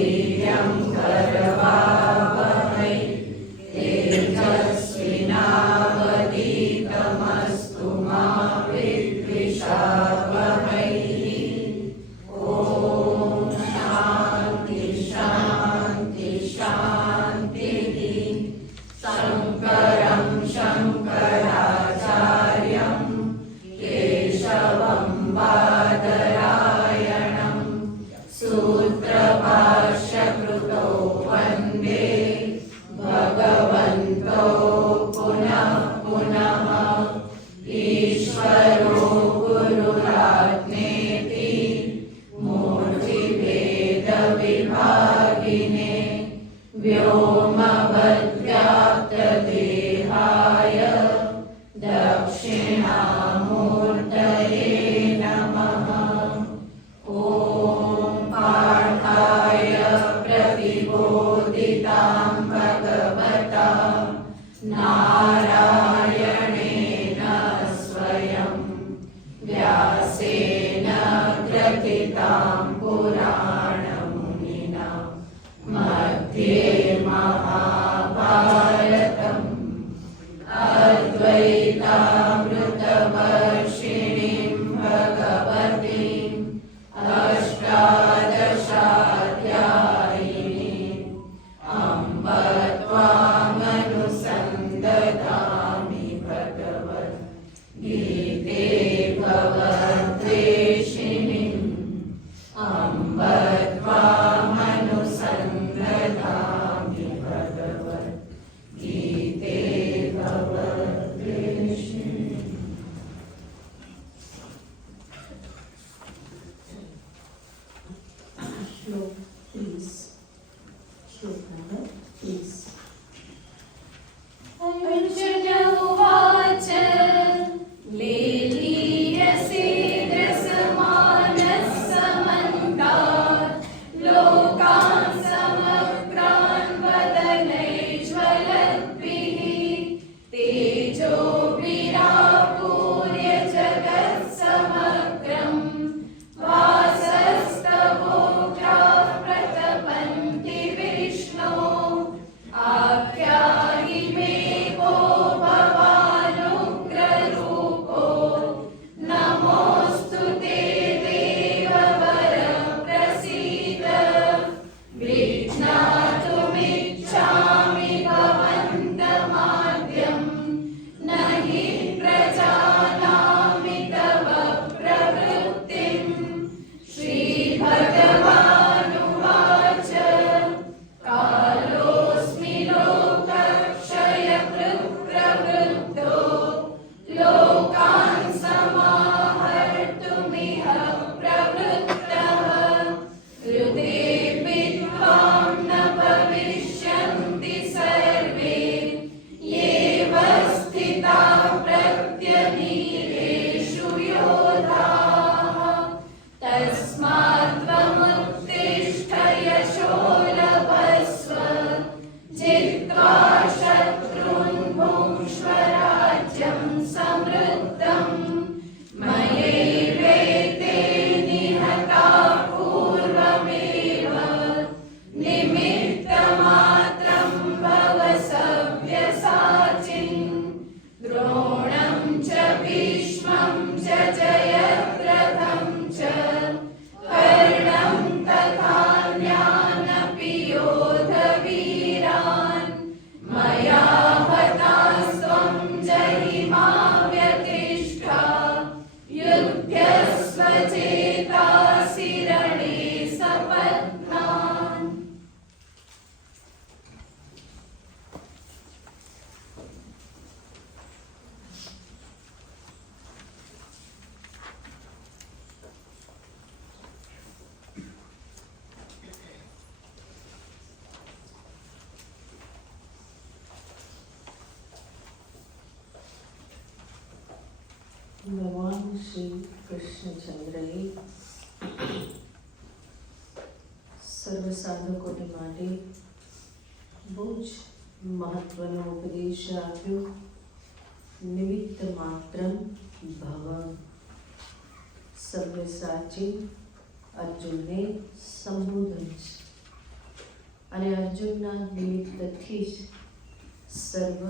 वीर्यं करवावहै तेजस्विनावधीतमस्तु मा विद्विषावहै। ॐ शान्ति शान्ति शान्तिः। शङ्करं शङ्कराचार्यं केशवं बादरायणं सूत्रभाष्यकृतो वन्दे भगवन्तो पुनः पुनः। ईश्वरो गुरुरात्मेति मूर्तिभेदविभागिने व्योमवद्व्याप्तदेहाय दक्षिणामूर्तये नमः। ॐ पार्थाय प्रतिबोधितां भगवता नारायणेन स्वयं व्यासेन ग्रथितां पुराणमुनिना मध्ये महाभारतम् अद्वैतामृतवर्षिणीं भगवतीम् अष्टादशाध्यायिनीम् अम्ब त्वामनुसन्दधामि भगवद्गीते भवद्वेषिणीम् अम्ब त्वामनुसन्दधामि भगवद्गीते भवद्वेषिणीम्। Shlok, please. Shlok number, please. Arjun उवाच लेलीयसे दृशमानः समन्तात् लोकान् समग्रान् वदनैज्ज्वलद्भिः तेजोभिरापूर्य जगत्समग्रम् वासस्तवोग्राः प्रतपन्ति विष्णो आख्याहि मे को भवानुग्ररूपो नमोऽस्तु ते देववर प्रसीद विज्ञातुमिच्छामि भवन्तमाद्यं न हि प्रजानामि तव प्रवृत्तिम्। श्रीभगवानुवाच कालोऽस्मि लोकक्षयकृत् प्रवृत्तो लोकान् समाहर्तुमिह प्रवृत्तः। ऋते विद्वां न भविष्यन्ति सर्वे येव स्थिताः प्रत्यनीकेषु योधाः। तस्मात् त्वमुत्तिष्ठ यशो लभस्व जित्वा शत्रून् भुङ्क्ष्व राज्यं समृद्धम्। मयैवैते निहताः पूर्वमेव निमित्तमात्रं भव सव्यसाचिन्। द्रोणं च भीष्मं च जयद्रथं च कर्णं तथान्यानपि योधवीरान् मया हतास्त्वं जहिमा व्यतिष्ठा युध्यस्व चेतासि रणे सपत्नान्। ભગવાન શ્રી કૃષ્ણચંદ્રએ સર્વ સાધકોને માટે બહુ જ મહત્વનો ઉપદેશ આપ્યો. નિમિત્ત માત્રમ ભવ. સવ્યસાચી અર્જુનને સંબોધન છે. અને અર્જુનના નિમિત્તથી જ સર્વ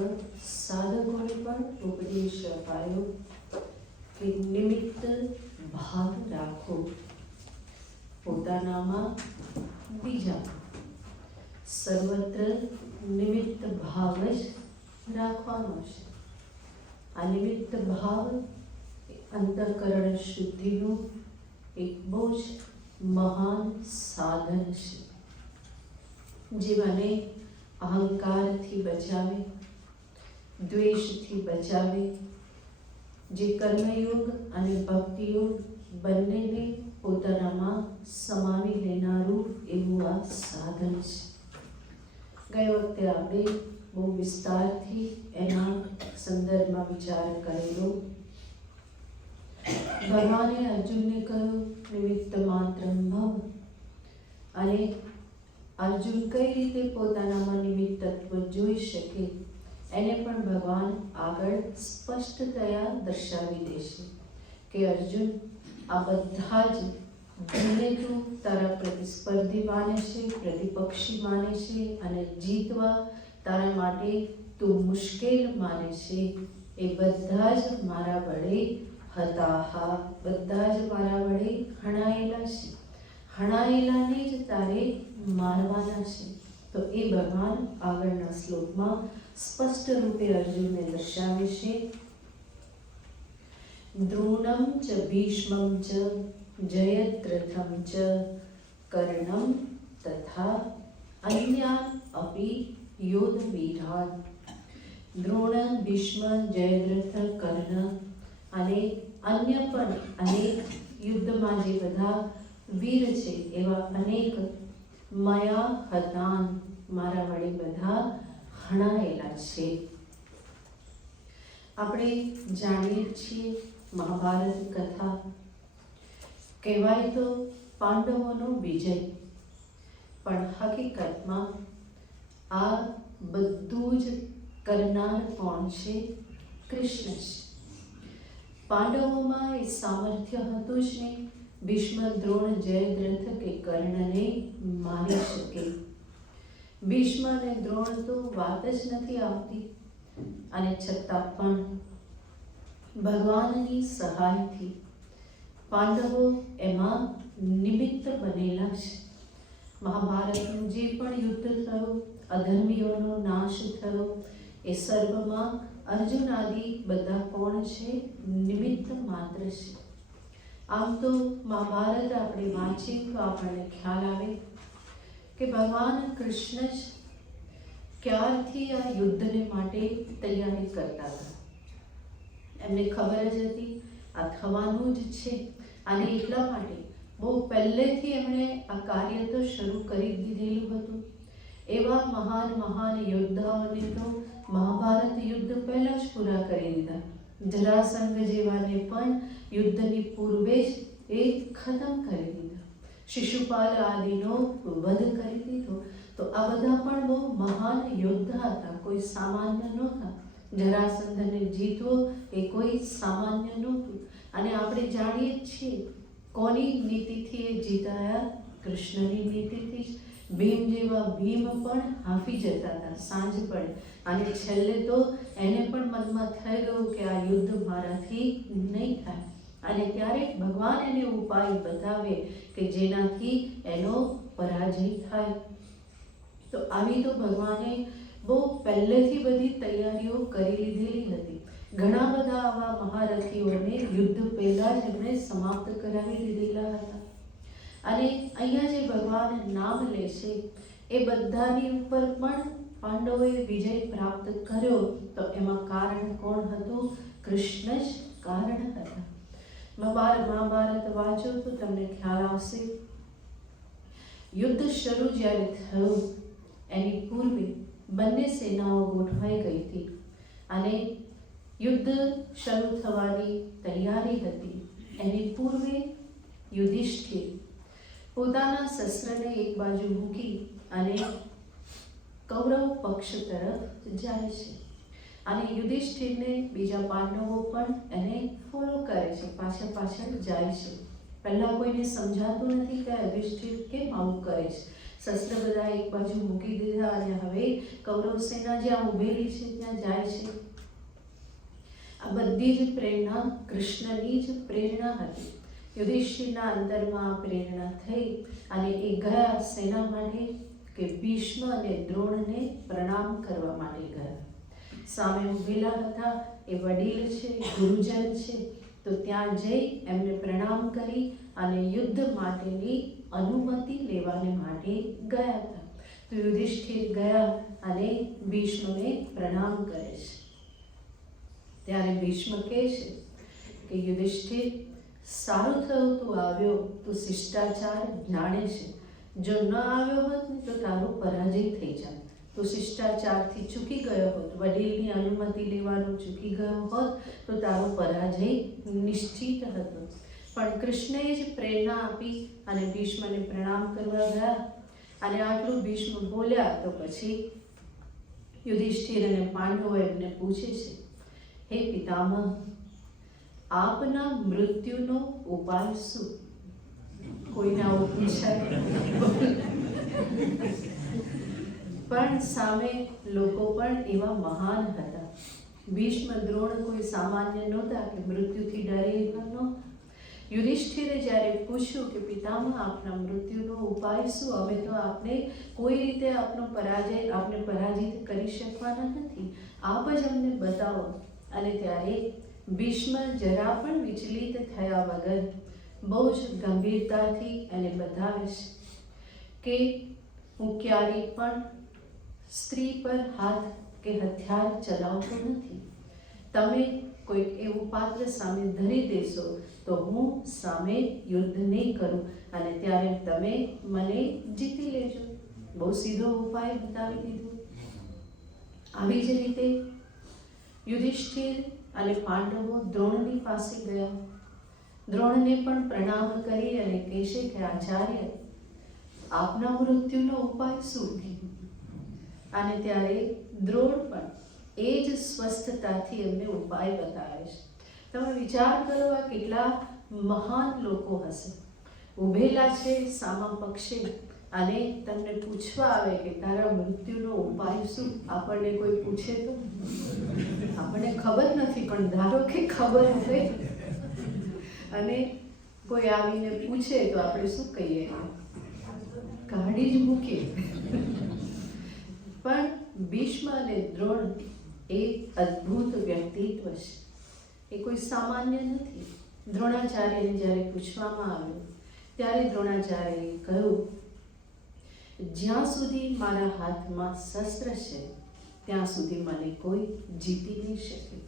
સાધકોને પણ ઉપદેશ અપાયો કે નિમિત્ત ભાવ રાખો, પોતાનામાં બીજા સર્વત્ર નિમિત્ત ભાવ જ રાખવાનો છે. આ નિમિત્ત ભાવ અંતઃકરણ શુદ્ધિનું એક બહુ જ મહાન સાધન છે, જે મને અહંકારથી બચાવે, દ્વેષથી બચાવે, જે કર્મયોગ અને ભક્તિયોગ બંનેને પોતાનામાં સમાવી લેનારું એવું આ સાધન છે. ગઈ વખતે આપણે બહુ વિસ્તારથી એના સંદર્ભમાં વિચાર કરેલો. ભગવાને અર્જુનને કહ્યું નિમિત્ત માત્ર ભવ, અને અર્જુન કઈ રીતે પોતાનામાં નિમિત્તત્વ જોઈ શકે એને પણ ભગવાન આગળ સ્પષ્ટતયા દર્શાવી દેશે કે અર્જુન, આ બધા જ ભલે તું તારા પ્રતિસ્પર્ધી માને છે, પ્રતિપક્ષી માને છે અને જીતવા તારા માટે તું મુશ્કેલ માને છે, એ બધા જ મારા વડે હતાહા, બધા જ મારા વડે હણાયેલા છે. હણાયેલાને જ તારે મારવાના છે. તો એ ભગવાન આગળના શ્લોકમાં સ્પષ્ટ રૂપે અર્જુનને દર્શાવે છે. દ્રોણમ ચ ભીષ્મમ ચ જયદ્રથમ ચ કર્ણમ તથા અન્યાન અપી યોધવીરાન. દ્રોણ, ભીષ્મ, જયદ્રથ, કર્ણ અને અન્ય પણ અનેક યુદ્ધમાં જે બધા વીર છે એવા અનેક મયા હતાન, મારા વડે બધા હણાયેલા છે. આપણે જાણીએ છીએ મહાભારત કથા, કહેવાય તો પાંડવોનો વિજય, પણ હકીકતમાં આ બધું જ કરનાર કોણ છે? કૃષ્ણ છે. પાંડવોમાં એ સામર્થ્ય હતું જ નહીં ભીષ્મ, દ્રોણ, જયદ્રથ કે કર્ણને મારી શકે. ભીષ્મ અને દ્રોણ તો વાત જ નથી આવતી, અને છતાં પણ ભગવાનની સહાયથી પાંડવો એમાં નિમિત્ત બનેલા છે. મહાભારતનું જે પણ યુદ્ધ થયું, અધર્મીઓનો નાશ થયો, એ સર્વમાં અર્જુન આદિ બધા કોણ છે? નિમિત્ત માત્ર છે. આમ તો મહાભારત આપણે વાંચીએ તો આપણને ખ્યાલ આવે કે ભગવાન કૃષ્ણ જ ક્યારથી આ યુદ્ધને માટે તૈયારી કરતા હતા. એમને ખબર જ હતી આ થવાનું જ છે, અને એટલા માટે બહુ પહેલેથી એમણે આ કાર્ય તો શરૂ કરી દીધેલું હતું. એવા મહાન મહાન યોદ્ધાઓને તો મહાભારત યુદ્ધ પહેલા જ પૂરા કરી દીધા. જરાસંઘ જેવાને પણ યુદ્ધની પૂર્વે જ એ ખતમ કરી દીધા. શિશુપાલ આદિનો વધ કરી દીધો. તો આ બધા પણ બહુ મહાન યોદ્ધા હતા, કોઈ સામાન્ય નહોતા. જરાસંઘને જીતવો એ કોઈ સામાન્ય નહોતું. અને આપણે જાણીએ જ છીએ કોની નીતિથી એ જીતાયા? કૃષ્ણની નીતિથી જ. ભીમ જેવા ભીમ પણ હાંફી જતા હતા સાંજ પડે, અને છેલ્લે તો એને પણ મનમાં થઈ ગયું કે આ યુદ્ધ મારાથી નહીં થાય, અને ત્યારે ભગવાન એને ઉપાય બતાવે કે જેનાથી એનો પરાજય થાય. તો આવી તો ભગવાને બહુ પહેલેથી બધી તૈયારીઓ કરી લીધેલી હતી. ઘણા બધા આવા મહારથીઓને યુદ્ધ પહેલા જ એમણે સમાપ્ત કરાવી દીધેલા હતા. અને અહીંયા જે ભગવાન નામ લે છે એ બધાની ઉપર પણ પાંડવોએ વિજય પ્રાપ્ત કર્યો. તો એમાં કારણ કોણ હતું? કૃષ્ણ જ કારણ હતા. મહાભારત વાંચો તો તમને ખ્યાલ આવશે. યુદ્ધ શરૂ જ્યારે થયું એની પૂર્વે બંને સેનાઓ ગોઠવાઈ ગઈ હતી, અને યુદ્ધ શરૂ થવાની તૈયારી હતી. એની પૂર્વે યુધિષ્ઠિર પોતાના શસ્ત્રને એક બાજુ મૂકી અને કૌરવ પક્ષ તરફ જાય છે, અને યુધિષ્ઠિરને બીજા પાંડવો પણ એને ફોલો કરે છે, પાછળ પાછળ જાય છે. પહેલાં કોઈને સમજાતું નથી કે યુધિષ્ઠિર કેમ આવું કરે છે. શસ્ત્ર બધા એક બાજુ મૂકી દીધા અને હવે કૌરવ સેના જ્યાં ઊભેલી છે ત્યાં જાય છે. આ બધી જ પ્રેરણા કૃષ્ણની જ પ્રેરણા હતી. યુધિષ્ઠિરના અંતરમાં પ્રેરણા થઈ અને એ ગયા સેના માટે કે ભીષ્મ અને દ્રોણને પ્રણામ કરવા માટે ગયા. સામે ઊભેલા હતા એ વડીલ છે, ગુરુજન છે, તો ત્યાં જઈ એમને પ્રણામ કરી અને યુદ્ધ માટેની અનુમતિ લેવાને માટે ગયા હતા. તો યુધિષ્ઠિર ગયા અને ભીષ્મને પ્રણામ કરે છે. ત્યારે ભીષ્મ કહે છે કે યુધિષ્ઠિર, સારું થયું તું આવ્યો, તું શિષ્ટાચાર જાણે છે. જો ન આવ્યો હોત ને તો તારો પરાજય થઈ જાય. તો શિષ્ટાચારથી ચૂકી ગયો હોત, વડીલની અનુમતિ લેવાનું ચૂકી ગયો હોત તો તારો પરાજય નિશ્ચિત હતો. પણ કૃષ્ણએ જ પ્રેરણા આપી અને ભીષ્મને પ્રણામ કરવા ગયા. અને આટલું ભીષ્મ બોલ્યા તો પછી યુધિષ્ઠિર અને પાંડવો એમને પૂછે છે, હે પિતામહ, આપના મૃત્યુનો ઉપાય શું? કોઈને આવું પૂછાય? પણ સામે લોકો પણ એવા મહાન હતા. ભીષ્મ દ્રોણ કોઈ સામાન્ય નહોતા કે મૃત્યુથી ડરે એવા નહોતા. યુધિષ્ઠિરે જ્યારે પૂછ્યું કે પિતામહ, આપના મૃત્યુનો ઉપાય શું? અમે તો આપને કોઈ રીતે આપનો આપને પરાજિત કરી શકવાના નથી, આપ જ અમને બતાવો. અને ત્યારે ભીષ્મ જરા પણ વિચલિત થયા વગર બહુ જ ગંભીરતાથી એને બતાવે છે કે હું ક્યારેય પણ સ્ત્રી પર હાથ કે હથિયાર ચલાવતો નથી. તમે કોઈક એવું પાત્ર સામે ધરી દેશો તો હું સામે યુદ્ધ નહીં કરું અને ત્યારે તમે મને જીતી લેજો. બહુ સીધો ઉપાય બતાવી દીધો. આવી જ રીતે યુધિષ્ઠિર અને પાંડવો દ્રોણની પાસે ગયા. દ્રોણને પણ પ્રણામ કરી અને કહેશે કે આચાર્ય, આપના મૃત્યુનો ઉપાય શું? અને ત્યારે દ્રોણ પણ એ જ સ્વસ્થતાથી એમને ઉપાય બતાવે છે. તમે વિચાર કરો, આ કેટલા મહાન લોકો હશે, ઊભેલા છે સામા પક્ષે અને તમને પૂછવા આવે કે તારા મૃત્યુનો ઉપાય શું? આપણને કોઈ પૂછે તો આપણને ખબર નથી, પણ ધારો કે ખબર હોય અને કોઈ આવીને પૂછે તો આપણે શું કહીએ? કાઢી જ મૂકીએ. પણ ભીષ્મ અને દ્રોણ એ અદ્ભુત વ્યક્તિત્વ છે. એ કોઈ સામાન્ય નથી. દ્રોણાચાર્યને જ્યારે પૂછવામાં આવ્યું ત્યારે દ્રોણાચાર્યએ કહ્યું, જ્યાં સુધી મારા હાથમાં શસ્ત્ર છે ત્યાં સુધી મને કોઈ જીતી નહીં શકે.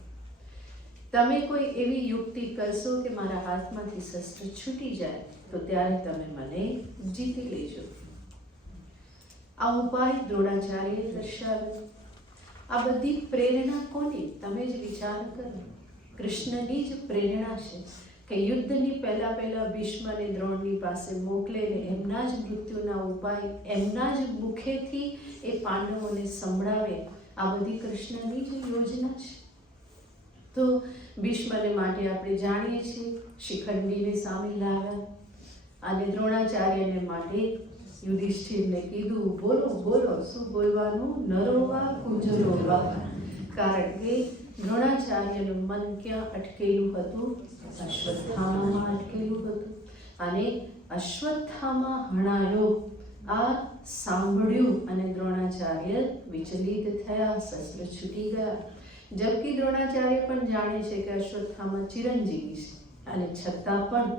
તમે કોઈ એવી યુક્તિ કરશો કે મારા હાથમાંથી શસ્ત્ર છૂટી જાય તો ત્યારે તમે મને જીતી લેજો. આ ઉપાય દ્રોણાચાર્યએ દર્શાવ્યો. આ બધી પ્રેરણા કોની? તમે જ વિચાર કરો. કૃષ્ણની જ પ્રેરણા છે કે યુદ્ધની પહેલા ભીષ્મ અને દ્રોણની પાસે મોકલે ને એમના જ મૃત્યુના ઉપાય એમના જ મુખેથી એ પાંડવોને સંભળાવે. આ બધી કૃષ્ણની જ યોજના છે. તો ભીષ્મને માટે આપણે જાણીએ છીએ શિખંડીને સામે લાવ્યા અને દ્રોણાચાર્યને માટે યુધિષ્ઠિરને કીધું, બોલો બોલો, શું બોલવાનું? નરોવા કુંજરોવા. કારણ કે દ્રોણાચાર્યનું મન ક્યાં અટકેલું હતું? અશ્વત્થામામાં અટકેલું હતું. અને અશ્વત્થામા હણાયો આ સાંભળ્યું અને દ્રોણાચાર્ય વિચલિત થયા, શસ્ત્ર છૂટી ગયા. જબકી દ્રોણાચાર્ય પણ જાણે છે કે અશ્વત્થામા ચિરંજીવી છે અને છતાં પણ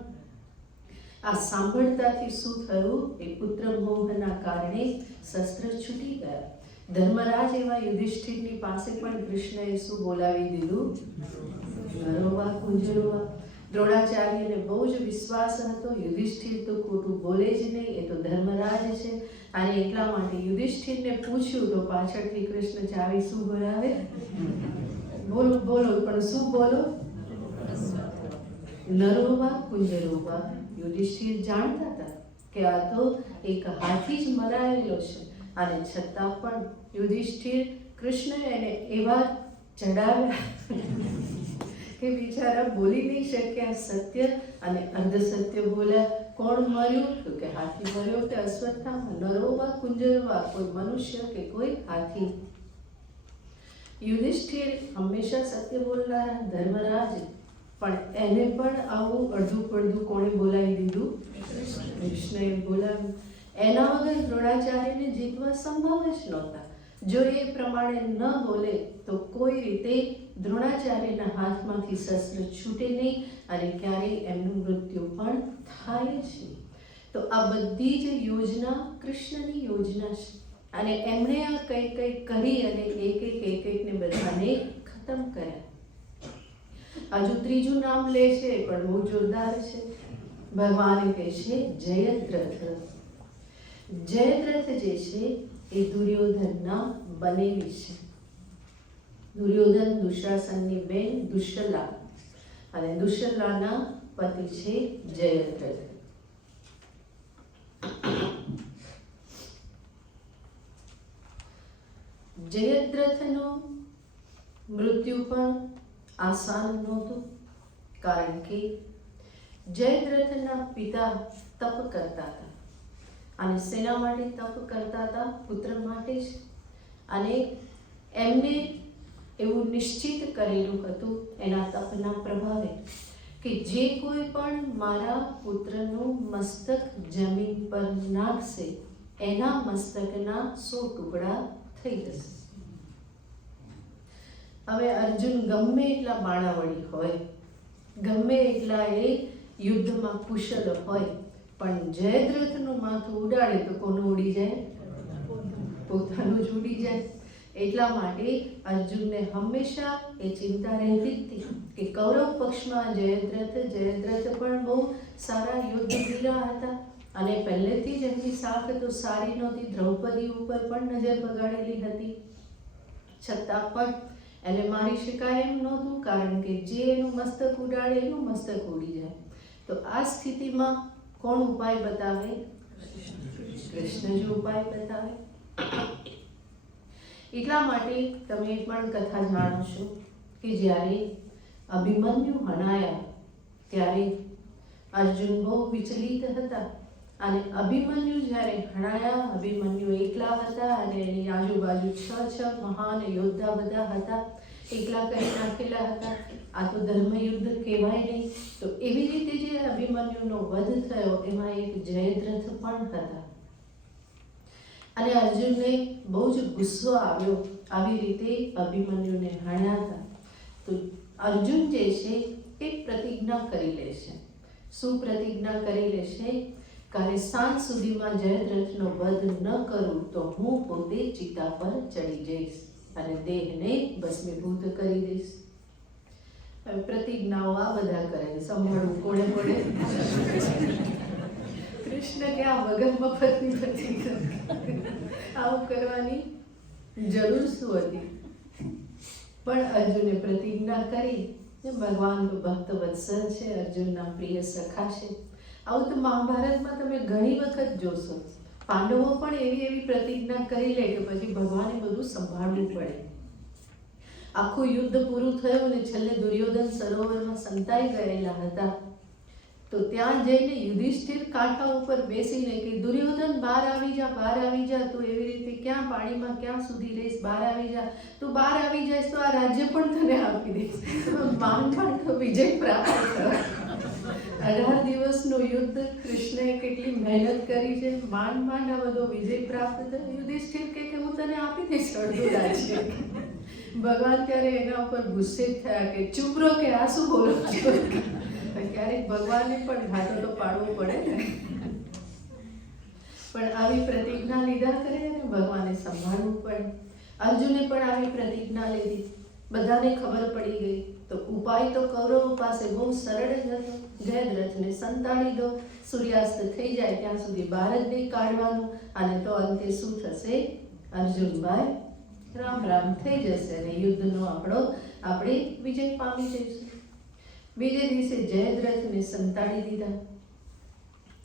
આ સાંભળતાથી શું થયું? એ પુત્ર મોહના કારણે શસ્ત્ર છૂટી ગયા. ધર્મરાજ એવા યુધિષ્ઠિરની પાસે પણ કૃષ્ણએ શું બોલાવી દીધું? નરોવા કુંજરોવા. દ્રોણાચાર્યને બહુ જ વિશ્વાસ હતો, યુધિષ્ઠિર તો ખોટું બોલે જ નહીં, એ તો ધર્મરાજ છે. અને એટલા માટે યુધિષ્ઠિરને પૂછ્યું તો પાછળથી કૃષ્ણ ચાવી શું બોલાવે? બોલો બોલો, પણ શું બોલો? નરોવા કુંજરોવા. યુધિષ્ઠિર જાણતા હતા કે આ તો એક હાથી જ મરાયેલો છે અને છતાં પણ યુધિષ્ઠિર કૃષ્ણએ એને એવા ચડાવ્યા કે બિચારા બોલી નહીં શક્યા, સત્ય અને અર્ધ સત્ય બોલ્યા. કોણ મર્યું? તો કે હાથી મર્યો કે અશ્વત્થામા, નરો વા કુંજરવા, કોઈ મનુષ્ય કે કોઈ હાથી. યુધિષ્ઠિર હંમેશા સત્ય બોલનારા ધર્મરાજ, પણ એને પણ આવું અડધું પડધું કોણે બોલાવી દીધું? કૃષ્ણએ બોલાવ્યું. એના વગર દ્રોણાચાર્યને જીતવા સંભવ જ નહોતા. જો એ પ્રમાણે ન બોલે તો કોઈ રીતે દ્રોણાચાર્યના હાથમાંથી શસ્ત્ર છૂટે નહીં અને ક્યારેય એમનું મૃત્યુ પણ થાય જ નહીં. તો આ બધી જ યોજના કૃષ્ણની યોજના છે અને એમણે આ કંઈ કંઈ કરી અને એક એકને બધાને ખતમ કર્યા. હજુ ત્રીજું નામ લે છે પણ બહુ જોરદાર છે. ભગવાન કહે છે જયદ્રથ. જયદ્રથ જે છે એ દુર્યોધનના બનેવી છે. દુર્યોધન દુશાસનની બેન દુશ્શલા અને દુશ્શલાના પતિ છે જયદ્રથ. જયદ્રથનું મૃત્યુ પણ આસાન નહોતું, કારણ કે જયદ્રથના પિતા તપ કરતા હતા અને શેના માટે તપ કરતા હતા? પુત્ર માટે જ. અને એમને એવું નિશ્ચિત કરેલું હતું એના તપના પ્રભાવે કે જે કોઈ પણ મારા પુત્રનું મસ્તક જમીન પર નાખશે એના મસ્તકના 100 ટુકડા થઈ જશે. હવે અર્જુન ગમે એટલા બાણાવળી હોય, ગમે એટલા એ યુદ્ધમાં કુશળ હોય, પણ જયદ્રથનું માથું ઉડાડે તો કોનું ઉડી જાય? પોતાનું જ ઉડી જાય. એટલા માટે અર્જુનને હંમેશા એ ચિંતા રહેતી હતી કે કૌરવ પક્ષમાં જયદ્રથ પણ બહુ સારા યોદ્ધવીરા હતા અને પહેલેથી જ એમની સાખ તો સારી નહોતી. દ્રૌપદી ઉપર પણ નજર બગાડેલી હતી, છતાં પણ એને મારી શકાય એમ નહોતું, કારણ કે જે એનું મસ્તક ઉડાડે એનું મસ્તક ઉડી જાય. તો આ સ્થિતિમાં કોણ ઉપાય બતાવે? કૃષ્ણ જ ઉપાય બતાવે. એટલા માટે તમે પણ કથા જાણો છો કે જ્યારે અભિમન્યુ હણાયા ત્યારે અર્જુન બહુ વિચલિત હતા અને અભિમન્યુ જ્યારે હણાયા, અભિમન્યુ એકલા હતા અને એની આજુબાજુ 6 મહાન યોદ્ધા બધા હતા, એકલા કરી નાખેલા હતા. આ તો ધર્મયુદ્ધ કહેવાય નહીં. તો એવી રીતે જે અભિમન્યુનો વધ થયો એમાં એક જયદ્રથ પણ હતા અને અર્જુનને બહુ જ ગુસ્સો આવ્યો આવી રીતે અભિમન્યુને હણ્યા હતા. તો અર્જુન જે છે એ પ્રતિજ્ઞા કરી લેશે. શું પ્રતિજ્ઞા કરી લેશે? કાલે સાંજ સુધીમાં જયદ્રથનો વધ ન કરું તો હું પોતે ચિતા પર ચડી જઈશ અને દેહને ભસ્મીભૂત કરી દઈશ. પ્રતિજ્ઞાઓ આ બધા કરે, સંભાળવું કોણે પડે? કૃષ્ણ કે આ વગર મફતની પ્રતિજ્ઞા આવું કરવાની જરૂર શું હતી? પણ અર્જુને પ્રતિજ્ઞા કરી. ભગવાન તો ભક્ત વત્સલ છે, અર્જુનના પ્રિય સખા છે. આવું તો મહાભારતમાં તમે ઘણી વખત જોશો. પાંડવો પણ એવી પ્રતિજ્ઞા કરી લે કે પછી ભગવાને બધું સંભાળવું પડે. આખું યુદ્ધ પૂરું થયું અને છેલ્લે દુર્યોધન સરોવરમાં સંતાઈ ગયેલા હતા. તો ત્યાં જઈને યુધિષ્ઠિર કાંઠા ઉપર બેસીને કે દુર્યોધન બહાર આવી જા, બહાર આવી જા, તું એવી રીતે ક્યાં પાણીમાં ક્યાં સુધી રહીશ, બહાર આવી જા, તું બહાર આવી જઈશ તો આ રાજ્ય પણ તને આપી દઈશ. માંડ તો વિજય પ્રાપ્ત થયો. 18 દિવસનું યુદ્ધ, કૃષ્ણએ કેટલી મહેનત કરી છે, માંડ આ બધો વિજય પ્રાપ્ત થયો. યુધિષ્ઠિર કે હું તને આપી દઈશ અડધું રાજ્ય. ભગવાન ત્યારે એના ઉપર ગુસ્સે થયા કે ચૂપ રહો, કે આ શું બોલો છો? ક્યારેક ભગવાનને પણ ઘાટો તો પાડવો પડે ને. પણ આવી પ્રતિજ્ઞા લીધા કરે અને ભગવાને સંભાળવું પડે. અર્જુને પણ આવી પ્રતિજ્ઞા લીધી, બધાને ખબર પડી ગઈ. તો ઉપાય તો કૌરવો પાસે બહુ સરળ જ હતો. જયદ્રથને સંતાડી દો, સૂર્યાસ્ત થઈ જાય ત્યાં સુધી બહાર જ નહીં કાઢવાનું અને તો અંતે શું થશે? અર્જુનભાઈ રામ રામ થઈ જશે અને યુદ્ધનો આપણે વિજય પામી જઈશું. બીજે દિવસે જયદ્રથને સંતાડી દીધા.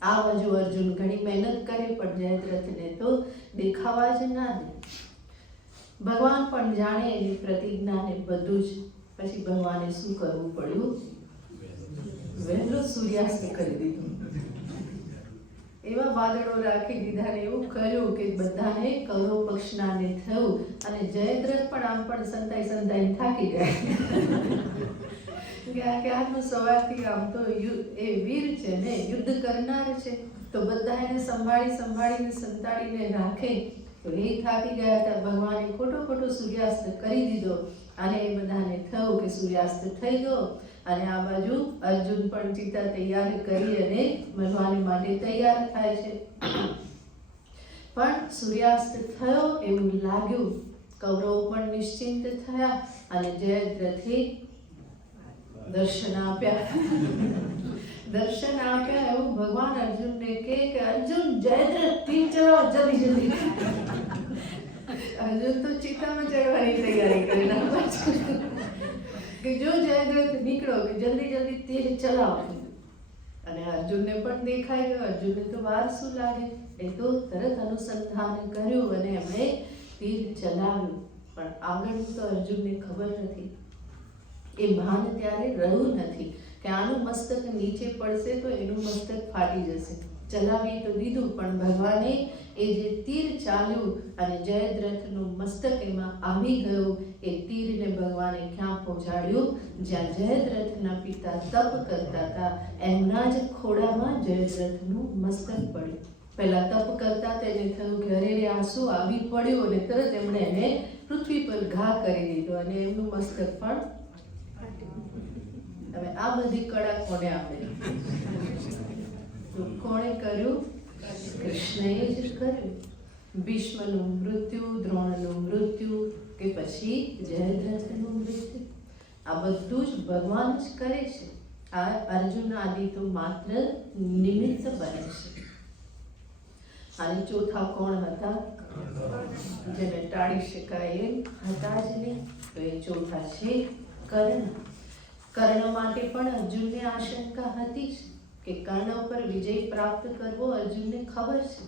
આ બાજુ અર્જુન ઘણી મહેનત કરે પણ જયદ્રથને તો દેખાવા જ ના દે. ભગવાન પણ જાણે એની પ્રતિજ્ઞાને બધું જ. પછી ભગવાને શું કરવું પડ્યું? વહેલો સૂર્યાસ્ત કરી દીધું. એવા વાદળો રાખી દીધા ને એવું કર્યું કે બધાને કૌરવ પક્ષનાને થયું. અને જયદ્રથ પણ આમ પણ સંતાઈ થાકી ગયા કે આજનું સવારથી આમ તો એ વીર છે ને, યુદ્ધ કરનાર છે, તો બધા એને સંભાળીને સંતાડીને રાખે. તો એ થાકી ગયા હતા. ભગવાને ખોટો સૂર્યાસ્ત કરી દીધો. અને એ બધાને થયું કે સૂર્યાસ્ત થઈ ગયો. અને આ બાજુ અર્જુન પણ ચિતા તૈયાર કરી અને મરવાને માટે તૈયાર થાય છે. પણ સૂર્યાસ્ત થયો એવું લાગ્યું. કૌરવો પણ નિશ્ચિંત થયા અને જયદ્રથે દર્શન આપ્યા એવું ભગવાન અર્જુનને કે અર્જુન જયદ્રથ તીર ચલાવો જલ્દી. અર્જુન તો ચિતામાં ચડવાની તૈયારી કરી નાખવા કે જો જયદ્રથ નીકળો કે જલ્દી તીર ચલાવો. અને અર્જુનને પણ દેખાઈ ગયો. અર્જુનને તો વાર શું લાગે, એ તો તરત અનુસંધાન કર્યું અને એમણે તીર ચલાવ્યું. પણ આગળનું તો અર્જુનને ખબર નથી. એ ભાન ત્યારે રહ્યું નથી કે આનું મસ્તક નીચે પડશે તો એનું મસ્તક ફાટી જશે. ચલાવી તો દીધું, પણ ભગવાને એ જે તીર ચાલ્યું અને જયદ્રથનું મસ્તક એમાં આવી ગયું. એ તીરને ભગવાને ક્યાં પહોંચાડ્યું? જ્યાં જયદ્રથના પિતા તપ કરતા હતા એમના જ ખોળામાં જયદ્રથનું મસ્તક પડ્યું. પહેલા તપ કરતા તેને થયું કે અરે આ શું આવી પડ્યું, અને તરત એમણે એને પૃથ્વી પર ઘા કરી દીધો અને એમનું મસ્તક પણ. હવે આ બધી કળા કોને આપેલી? કોણે કર્યું? કૃષ્ણએ જ કર્યું. ભીષ્મનું મૃત્યુ, દ્રોણનું મૃત્યુ કે પછી જયદ્રથનું મૃત્યુ, આ બધું જ ભગવાન જ કરે છે. આ અર્જુન આદિ તો માત્ર નિમિત્ત બને છે. અને ચોથા કોણ હતા? જેને ટાળી શકાય એમ હતા જ નહીં. તો એ ચોથા છે કર્ણ. કર્ણ માટે પણ અર્જુનને આશંકા હતી કે કર્ણ ઉપર વિજય પ્રાપ્ત કરવો અર્જુનને ખબર છે.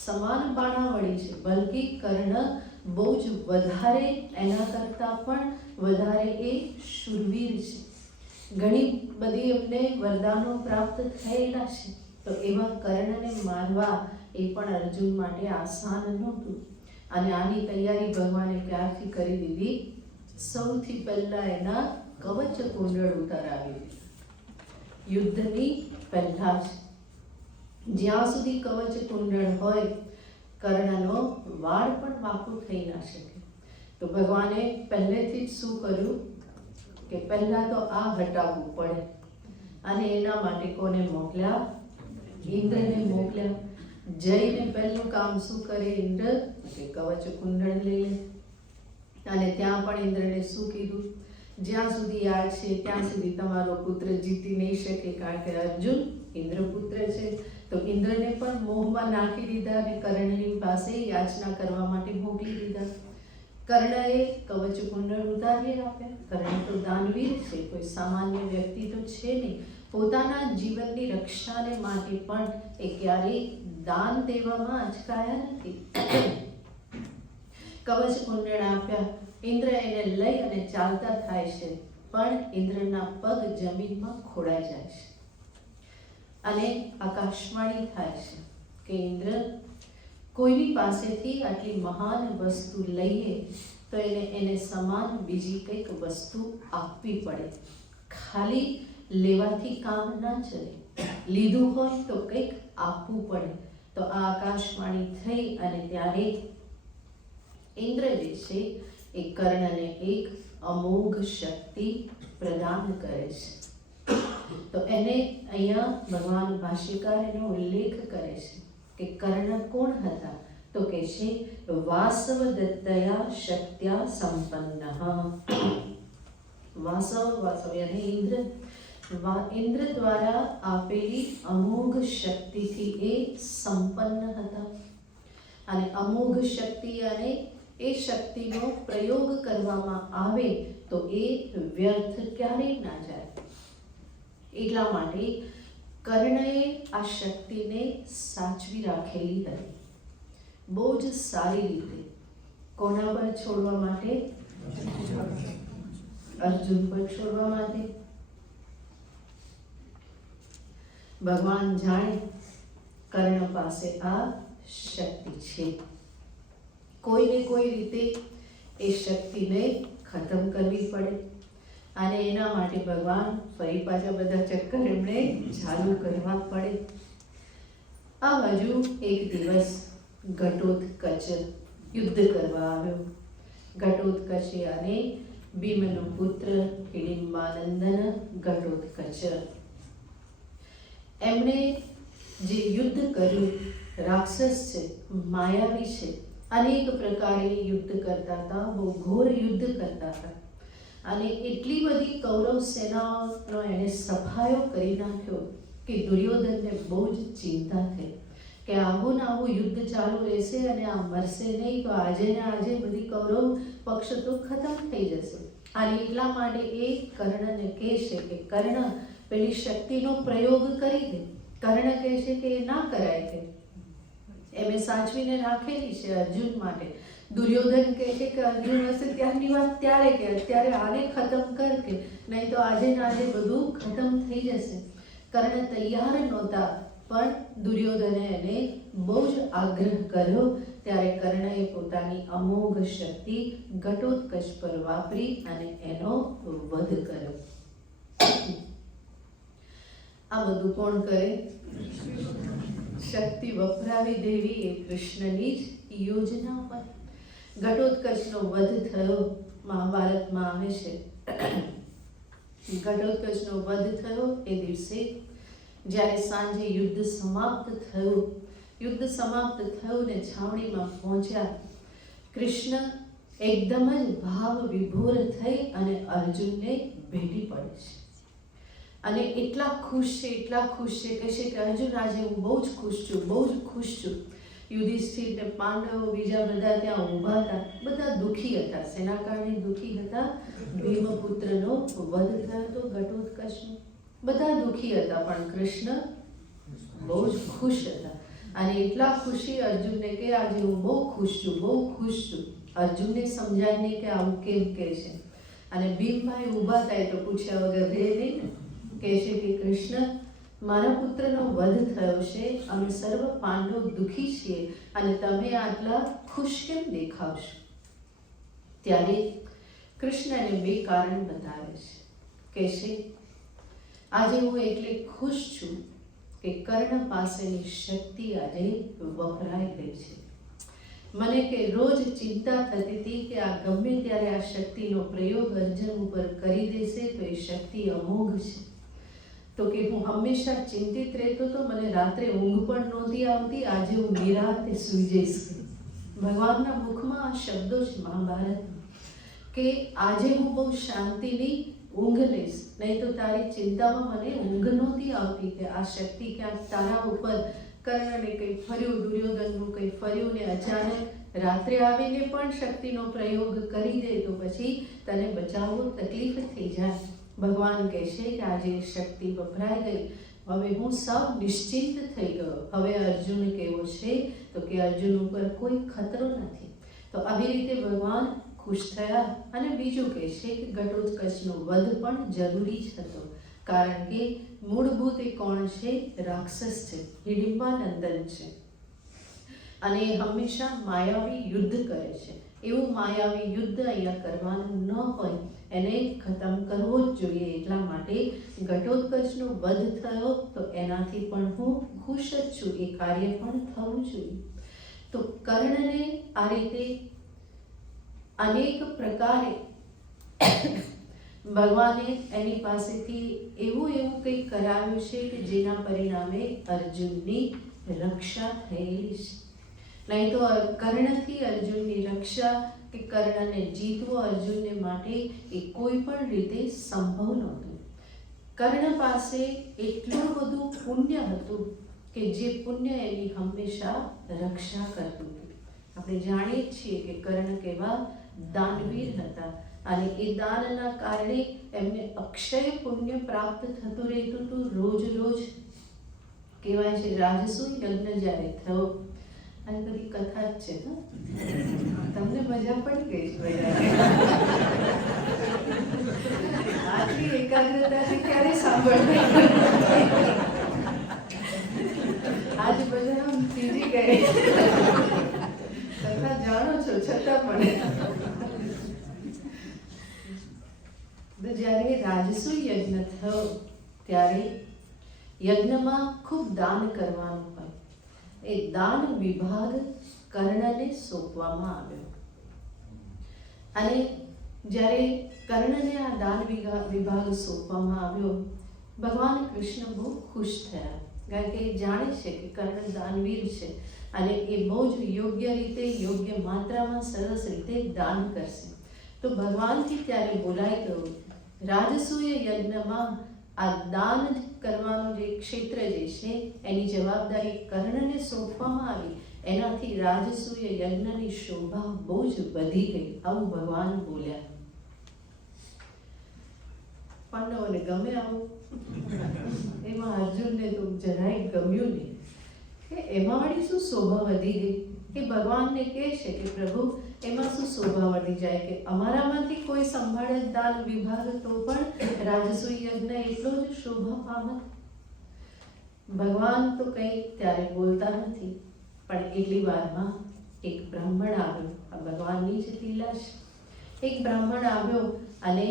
સમાન બાણાવળી છે, બલ્કિ કર્ણ બહુ જ વધારે, એના કરતાં પણ વધારે એ શૂરવીર છે. ઘણી બધી એમને વરદાનો પ્રાપ્ત થયેલા છે. તો એવા કર્ણને મારવા એ પણ અર્જુન માટે આસાન નહોતું. અને આની તૈયારી ભગવાને ક્યારથી કરી દીધી? સૌથી પહેલા એના કવચ કુંડળ ઉતારાવી દીધું. યુદ્ધની પહેલા જ. જ્યાં સુધી કવચ કુંડળ હોય કર્ણનો વાળ પણ વાંકો થઈ ના શકે. તો ભગવાને પહેલેથી જ શું કર્યું કે પહેલા તો આ હટાવવું પડે. અને એના માટે કોને મોકલ્યા? ઇન્દ્રને મોકલ્યા. જઈને પહેલું કામ શું કરે ઇન્દ્ર? કે કવચ કુંડળ લઈ લે. અને ત્યાં પણ ઇન્દ્રને શું કીધું? જ્યાં સુધી આ છે ત્યાં સુધી તમારો પુત્ર જીતી નહીં શકે, કારણ કે અર્જુન ઇન્દ્રપુત્ર છે. તો ઇન્દ્રને પણ મોહમાં નાખી દીધા અને કર્ણની પાસે યાચના કરવા માટે મોકલી દીધા. કર્ણએ કવચ કુંડળ ઉતારી આપ્યા. કર્ણ તો દાનવીર છે, કોઈ સામાન્ય વ્યક્તિ તો છે નહીં. પોતાના જીવનની રક્ષાને માટે પણ એ ક્યારેય દાન દેવામાં અચકાયા નથી. કવચ કુંડળ આપ્યા. ઇન્દ્ર એને લઈ અને ચાલતા થાય છે, પણ ઇન્દ્રના પગ જમીનમાં ખોડાઈ જાય છે. અને આકાશવાણી થાય છે કે ઇન્દ્ર, કોઈની પાસેથી આટલી મહાન વસ્તુ લઈએ તો એને સમાન બીજી કંઈક વસ્તુ આપવી પડે. ખાલી લેવાથી કામ ના ચલે, લીધું હોય તો કંઈક આપવું પડે. તો આ આકાશવાણી થઈ અને ત્યારે ઇન્દ્ર જે છે એ કર્ણને એક અમોઘ શક્તિ પ્રદાન કરે છે. તો એને અહીંયા ભગવાન ભાષ્યકાર એનો ઉલ્લેખ કરે છે કે કર્ણ કોણ હતા? તો કે છે વાસવ દત્તયા શક્ત્યા સંપન્નઃ. વાસવ યાની ઇન્દ્ર દ્વારા આપેલી અમોઘ શક્તિથી એ સંપન્ન હતા. અને અમોઘ શક્તિ અને એ શક્તિનો પ્રયોગ કરવામાં આવે તો એ વ્યર્થ ક્યારેય ના જાય. એટલા માટે કર્ણએ આ શક્તિને સાચવી રાખેલી હતી બહુ જ સારી રીતે. કોના પર છોડવા માટે? અર્જુન પર છોડવા માટે. ભગવાન જાણે કર્ણ પાસે આ શક્તિ છે. કોઈને કોઈ રીતે એ શક્તિને ખતમ કરવી પડે અને એના માટે ભગવાન ફરી પાછા બધા ચક્કર એમણે ચાલુ કરવા પડે. આ બાજુ એક દિવસ ઘટોત્કચ યુદ્ધ કરવા આવ્યો. ઘટોત્કચ અને ભીમનો પુત્ર હિડિંબાનંદન ઘટોત્કચ. એમણે જે યુદ્ધ કર્યું, રાક્ષસ છે, માયાવી છે, અનેક પ્રકારે યુદ્ધ કરતા હતા, બહુ ઘોર યુદ્ધ કરતા હતા અને એટલી બધી કૌરવ સેનાઓનો એણે સફાયો કરી નાખ્યો કે દુર્યોધનને બહુ જ ચિંતા થઈ કે આવું ને આવું યુદ્ધ ચાલુ રહેશે અને આ મરશે નહીં તો આજે ને આજે બધી કૌરવ પક્ષ તો ખતમ થઈ જશે. અને એટલા માટે એ કર્ણને કહે છે કે કર્ણ પેલી શક્તિનો પ્રયોગ કરી દે. કર્ણ કહે છે કે એ ના કરાય, કે એમે સાચવીને રાખેલી છે અર્જુન માટે. દુર્યોધન કહે છે કે અર્જુન હશે ત્યારની વાત ત્યારે કે અત્યારે આને ખતમ કર, કે નહીં તો આજે ને આજે બધું ખતમ થઈ જશે. કર્ણ તૈયાર નહોતા, પણ દુર્યોધને એને બહુ જ આગ્રહ કર્યો. ત્યારે કર્ણએ પોતાની અમોઘ શક્તિ ઘટોત્કચ પર વાપરી અને એનો વધ કર્યો. આ બધું કોણ કરે? શક્તિ વપરાવી દેવી એ કૃષ્ણની જ યોજના હોય. ઘટોત્કચનો વધ થયો, મહાભારતમાં આવે છે. ઘટોત્કચનો વધ થયો એ દિવસે જ્યારે સાંજે યુદ્ધ સમાપ્ત થયું ને છાવણીમાં પહોંચ્યા, કૃષ્ણ એકદમ જ ભાવ વિભોર થઈ અને અર્જુનને ભેટી પડે છે અને એટલા ખુશ છે કહે છે કે અર્જુન આજે હું બહુ જ ખુશ છું. યુધિષ્ઠિર ને પાંડવો બીજા બધા ત્યાં ઊભા હતા, બધા દુઃખી હતા. શેના કારણે દુઃખી હતા? ભીમપુત્રનો વધ થયો તો ઘટોત્કચનો. બધા દુઃખી હતા, પણ કૃષ્ણ બહુ જ ખુશ હતા. અને એટલા ખુશી અર્જુનને કે આજે હું બહુ ખુશ છું. અર્જુનને સમજાય નહીં કે આવું કેમ કહે છે. અને ભીમભાઈ ઊભા થાય તો પૂછ્યા વગર રહે નહીં ને. કહે છે કે કૃષ્ણ, મારા પુત્રનો વધ થયો છે, અમે સર્વ પાંડવ દુઃખી છીએ અને તમે આટલા ખુશ કેમ દેખાવશો? ત્યારે કૃષ્ણ એને બે કારણ બતાવે છે. કહે છે આજે હું એટલે ખુશ છું કે કર્ણ પાસેની શક્તિ આજે વપરાઈ ગઈ છે. મને કે રોજ ચિંતા થતી હતી કે આ ગમે ત્યારે આ શક્તિનો પ્રયોગ અર્જુન ઉપર કરી દેશે તો એ શક્તિ અમોઘ છે. તો કે હું હંમેશા ચિંતિત રહેતો તો, મને રાત્રે ઊંઘ પણ નહોતી આવતી. આજે હું નિરાતે સૂઈ જઈશ. ભગવાનના મુખમાં આ શબ્દો છે મહાભારત કે આજે હું બહુ શાંતિની ઊંઘ લઈશ, નહીં તો તારી ચિંતામાં મને ઊંઘ નહોતી આવતી કે આ શક્તિ ક્યાંક તારા ઉપર કર્ણને કંઈ ફર્યું, દુર્યોધનનું કંઈ ફર્યું ને અચાનક રાત્રે આવીને પણ શક્તિનો પ્રયોગ કરી દે તો પછી તને બચાવવું તકલીફ થઈ જાય. ભગવાન કહે છે કે આજે શક્તિ વપરાઈ ગઈ, હવે હું સાવ નિશ્ચિંત થઈ ગયો. હવે અર્જુન કેવો છે તો કે અર્જુન ઉપર કોઈ ખતરો નથી. તો આવી રીતે ભગવાન ખુશ થયા. અને બીજું કહે છે કે ઘટોત્કચનો વધ પણ જરૂરી જ હતો, કારણ કે મૂળભૂત એ કોણ છે? રાક્ષસ છે, હિડિંબાનંદન છે અને એ હંમેશા માયાવી યુદ્ધ કરે છે. એવું માયાવી યુદ્ધ અહીંયા કરવાનું ન હોય, એને ખતમ કરવો જ જોઈએ. એટલા માટે ઘટોત્કચનો વધ થયો તો એનાથી પણ હું ખુશ જ છું, એ કાર્ય પણ થવું જોઈએ. તો કર્ણને આ રીતે અનેક પ્રકારે ભગવાને એની પાસેથી એવું કંઈક કરાવ્યું છે કે જેના પરિણામે અર્જુનની રક્ષા થયેલી છે. નહીં તો કર્ણથી અર્જુનની રક્ષા કે કર્ણને જીતવો અર્જુનને માટે એ કોઈ પણ રીતે સંભવ નહોતું. કર્ણ પાસે એટલું બધું પુણ્ય હતું કે જે પુણ્ય એની હંમેશા રક્ષા કરતું હતું. આપણે જાણીએ છીએ કે કર્ણ કેવા દાનવીર હતા અને એ દાનના કારણે એમને અક્ષય પુણ્ય પ્રાપ્ત થતું રહેતું હતું. રોજ કહેવાય છે રાજસૂય યજ્ઞ જ્યારે થયો આ બધી કથા જ છે. તમને મજા પડી ગઈ છે બધા? આટલી એકાગ્રતાથી ક્યારે સાંભળવી? આજ બધા આમ થીજી ગઈ. કથા જાણો છો છતાં પણ. જ્યારે રાજસૂય યજ્ઞ થયો ત્યારે યજ્ઞમાં ખૂબ દાન કરવાનું હોય. એ દાન વિભાગ કર્ણને સોંપવામાં આવ્યો અને જ્યારે કર્ણને આ દાન વિભાગ સોંપવામાં આવ્યો, ભગવાન કૃષ્ણ બહુ ખુશ થયા. કારણ કે એ જાણે છે કે કર્ણ દાનવીર છે અને એ બહુ જ યોગ્ય રીતે, યોગ્ય માત્રામાં, સરસ રીતે દાન કરશે. તો ભગવાનથી ત્યારે બોલાઈ ગયું, રાજસૂય યજ્ઞમાં આ દાન કરવાનું જે ક્ષેત્ર જે છે એની જવાબદારી કર્ણને સોંપવામાં આવી. એનાથી રાજસૂય યજ્ઞની શોભા બહુ જ વધી ગઈ. આવું ભગવાન બોલ્યા. પાંડવોને ગમે આવું? એમાં અર્જુનને તો જરાય ગમ્યું નહીં કે એમાં વળી શું શોભા વધી ગઈ. એ ભગવાનને કહે છે કે પ્રભુ એમાં શું શોભા વધી જાય કે અમારામાંથી કોઈ સંભાળે દાન વિભાગ તો પણ રાજસૂય યજ્ઞ એટલો જ શોભા પામત. ભગવાન તો કંઈ ત્યારે બોલતા નથી, પણ એટલી વારમાં એક બ્રાહ્મણ આવ્યો. આ ભગવાનની જ લીલા છે. એક બ્રાહ્મણ આવ્યો અને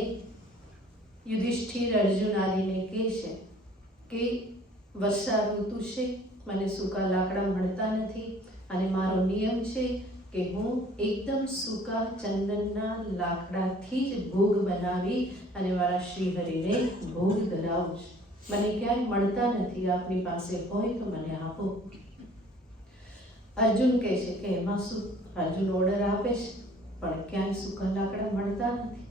યુધિષ્ઠિર, અર્જુન આદિને કહે છે કે વર્ષા ઋતુ છે, મને સૂકા લાકડા મળતા નથી અને મારો નિયમ છે કે હું એકદમ સૂકા ચંદનના લાકડાથી જ ભોગ બનાવી અને મારા શ્રીહરિને ભોગ ધરાવું છું. મને ક્યાંય મળતા નથી. આપની પાસે હોય તો મને આપો. અર્જુન કહે છે કે એમાં શું? અર્જુન ઓર્ડર આપે છે પણ ક્યાંય સૂકા લાકડા મળતા નથી.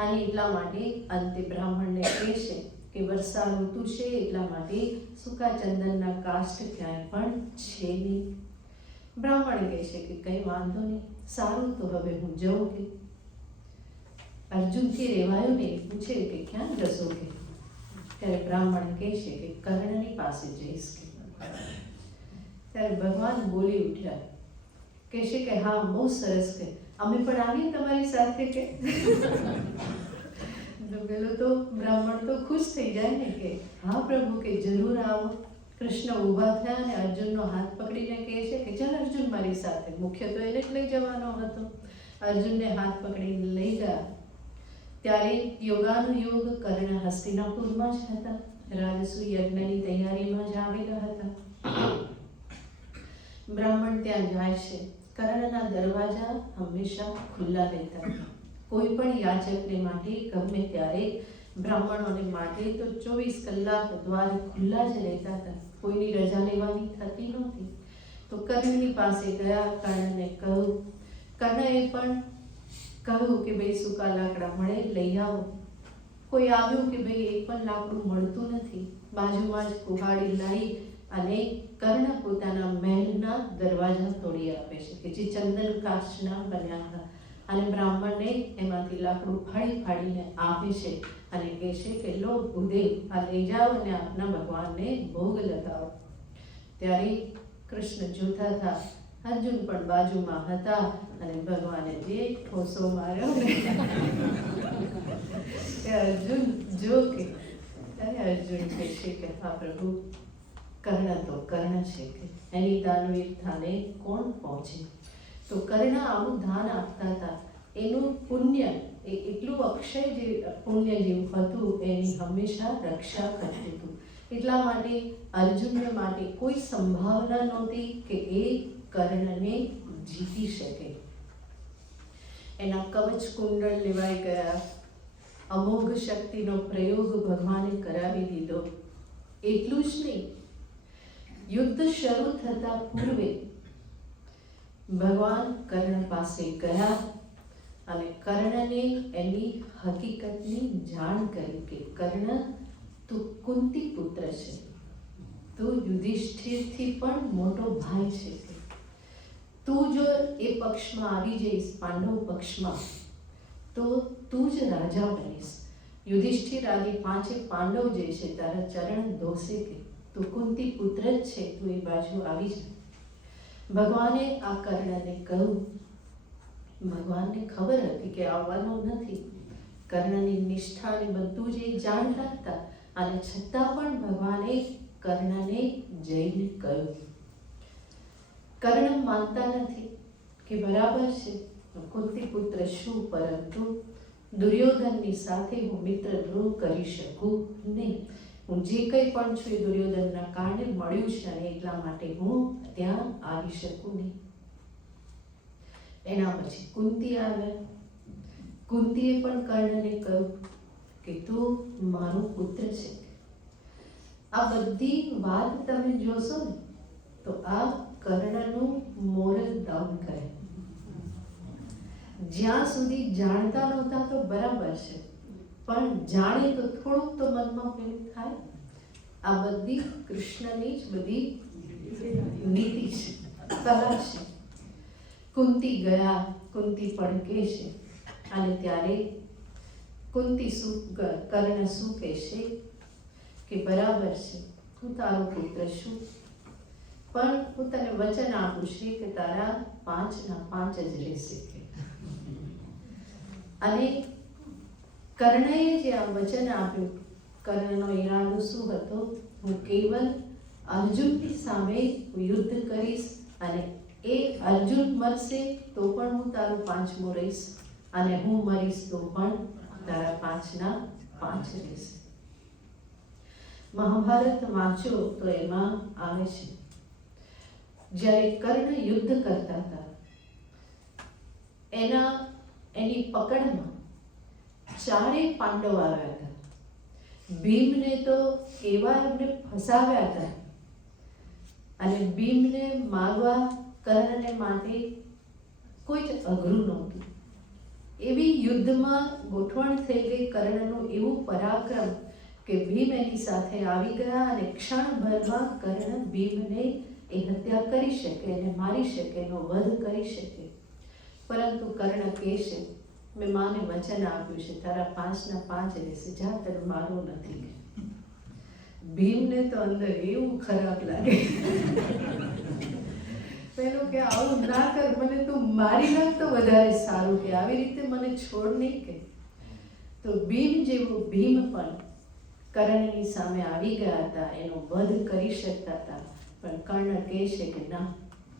અને એટલા માટે અંતે બ્રાહ્મણને કહે છે કે વર્ષા ઋતુ છે એટલા માટે સૂકા ચંદનના કાષ્ઠ ક્યાંય પણ છે નહીં. બ્રાહ્મણ કહે છે કે કંઈ વાંધો નહીં, સારું તો હવે હું જઉં કે? અર્જુનથી રેવાયું ને, પૂછે કે ક્યાં જશો કે? ત્યારે બ્રાહ્મણ કહે છે કે કર્ણની પાસે જઈશ કે. ત્યારે ભગવાન બોલી ઉઠ્યા, કહે છે કે હા, બહુ સરસ કે અમે પણ આવીએ તમારી સાથે કે. પેલો તો બ્રાહ્મણ તો ખુશ થઈ જાય ને કે હા પ્રભુ કે જરૂર આવો. કૃષ્ણ ઊભા થયા અને અર્જુનનો હાથ પકડીને કહે છે કે ચાલ અર્જુન મારી સાથે. મુખ્ય તો એને જ લઈ જવાનો હતો. અર્જુનને હાથ પકડીને લઈ ગયા. ત્યારે યોગાનુયોગ કર્ણ હસ્તિનાપુરમાં જ હતા. રાજસૂય યજ્ઞની તૈયારીમાં જ આવેલા હતા. બ્રાહ્મણ ત્યાં જાય છે. કર્ણના દરવાજા હંમેશા ખુલ્લા રહેતા. કોઈ પણ યાચકને માટે ગમે ત્યારે બ્રાહ્મણોને માટે તો 24 કલાક દ્વાર ખુલ્લા જ રહેતા હતા. કોઈની રજા લેવાની થતી નહોતી. તો કર્ણની પાસે ગયા, કર્ણને કહ્યું. કર્ણએ પણ કહ્યું કે ભાઈ સૂકા લાકડા મળે લઈ આવો. કોઈ આવ્યું કે ભાઈ એક પણ લાકડું મળતું નથી. બાજુમાં જ કુહાડી લાવી અને કર્ણ પોતાના મહેલના દરવાજા તોડી આપે છે કે જે ચંદન કાષ્ઠના બન્યા હતા. અને બ્રાહ્મણને એમાંથી લાકડું ફાડી ફાડીને આપે છે અને કહે છે કે લો ભૂદેવ, આ લઈ જાઓ અને આપના ભગવાનને ભોગ લગાવો. ત્યારે કૃષ્ણ જોતા હતા, અર્જુન પણ બાજુમાં હતા અને ભગવાને જે ઠોસો માર્યો ને તે અર્જુન જો કે ત્યારે અર્જુન કહે છે કે હા પ્રભુ, કર્ણ તો કર્ણ છે કે એની દાનવીરતાને કોણ પહોંચે. તો કર્ણ આવું દાન આપતા હતા. એનું પુણ્ય એ એટલું અક્ષય જે પુણ્ય જેવું હતું, એની હંમેશા રક્ષા કરતું હતું. એટલા માટે અર્જુનને માટે કોઈ સંભાવના નહોતી કે એ કર્ણને જીતી શકે. એના કવચ કુંડળ લેવાઈ ગયા. અમોઘ શક્તિનો પ્રયોગ ભગવાને કરાવી દીધો. એટલું જ નહીં, યુદ્ધ શરૂ થતા પૂર્વે ભગવાન કર્ણ પાસે ગયા અને કર્ણને એની હકીકતની જાણ કરી કે કર્ણ, તું કુંતી પુત્ર છે, તું યુધિષ્ઠિરથી પણ મોટો ભાઈ છે કે તું જો એ પક્ષમાં આવી જઈશ, પાંડવ પક્ષમાં, તો તું જ રાજા બનીશ. યુધિષ્ઠિર આદિ 5 પાંડવ જે છે તારા ચરણ ધોશે કે તું કુંતી પુત્ર જ છે, તું એ બાજુ આવી જા. ભગવાને આ કર્ણને કહ્યું. ભગવાનને ખબર હતી કે આવવાનું નથી. કર્ણની નિષ્ઠાને બધું જ એ જાણતા હતા, અને છતાં પણ ભગવાને કર્ણને જઈને કહ્યું. કર્ણ માનતા નથી કે બરાબર છે, કુંતી પુત્ર શું, પરંતુ દુર્યોધનની સાથે હું મિત્ર દ્રોહ કરી શકું નહીં. હું જે કંઈ પણ છું એ દુર્યોધનના કારણે મળ્યું છે, અને એટલા માટે હું ત્યાં આવી શકું નહીં. એના પછી કુંતી આવ્યા. કુંતીએ પણ કર્ણને કહ્યું કે તું મારો પુત્ર છે. આ બધી વાત તમે જોશો ને તો આ કર્ણનું મોરલ ડાઉન કરે. જ્યાં સુધી જાણતા નહોતા તો બરાબર છે, પણ જાણે તો થોડુંક તો મનમાં પેલું થાય. આ બધી કૃષ્ણની જ બધી નીતિ છે, કલા છે. કુંતી ગયા, કુંતી પણ કહેશે, અને ત્યારે કુંતી કર્ણ શું કહેશે કે બરાબર છે, હું તારો પુત્ર છું, પણ હું તને વચન આપું છું કે તારા 5ના 5 જ રહેશે. અને કર્ણએ જે આ વચન આપ્યું, કર્ણનો ઈરાદો શું હતો? હું કેવલ અર્જુનની સામે યુદ્ધ કરીશ, અને એ અર્જુન મરશે તો પણ હું તારું 5મો રહીશ, અને હું મરીશ તો પણ તારા 5ના 5 રહેશે. મહાભારત વાંચો તો એમાં આવે છે, જ્યારે કર્ણ યુદ્ધ કરતા હતા, એની પકડમાં 4 પાંડવ આવ્યા હતા. ભીમને તો એવા એમને ફસાવ્યા હતા, અને ભીમને મારવા કર્ણને માટે કોઈ જ અઘરું નહોતું. એવી યુદ્ધમાં ગોઠવણ થઈ ગઈ કર્ણનું એવું પરાક્રમ કે ભીમ એની સાથે આવી ગયા, અને ક્ષણભરમાં કર્ણ ભીમને એ હત્યા કરી શકે, એને મારી શકે, એનો વધ કરી શકે. પરંતુ કર્ણ કહેશે, મેં માને વચન આપ્યું છે તારા 5ના 5 રહેશે, જા તને મારવું નથી. ભીમને તો અંદર એવું ખરાબ લાગે, પેલો કે આવું ના કર, મને તું મારી નાખ તો વધારે સારું, કે આવી રીતે મને છોડ નહીં કે. તો ભીમ જેવું ભીમ પણ કર્ણની સામે આવી ગયા હતા, એનો વધ કરી શકતા હતા, પણ કર્ણ કહે છે કે ના,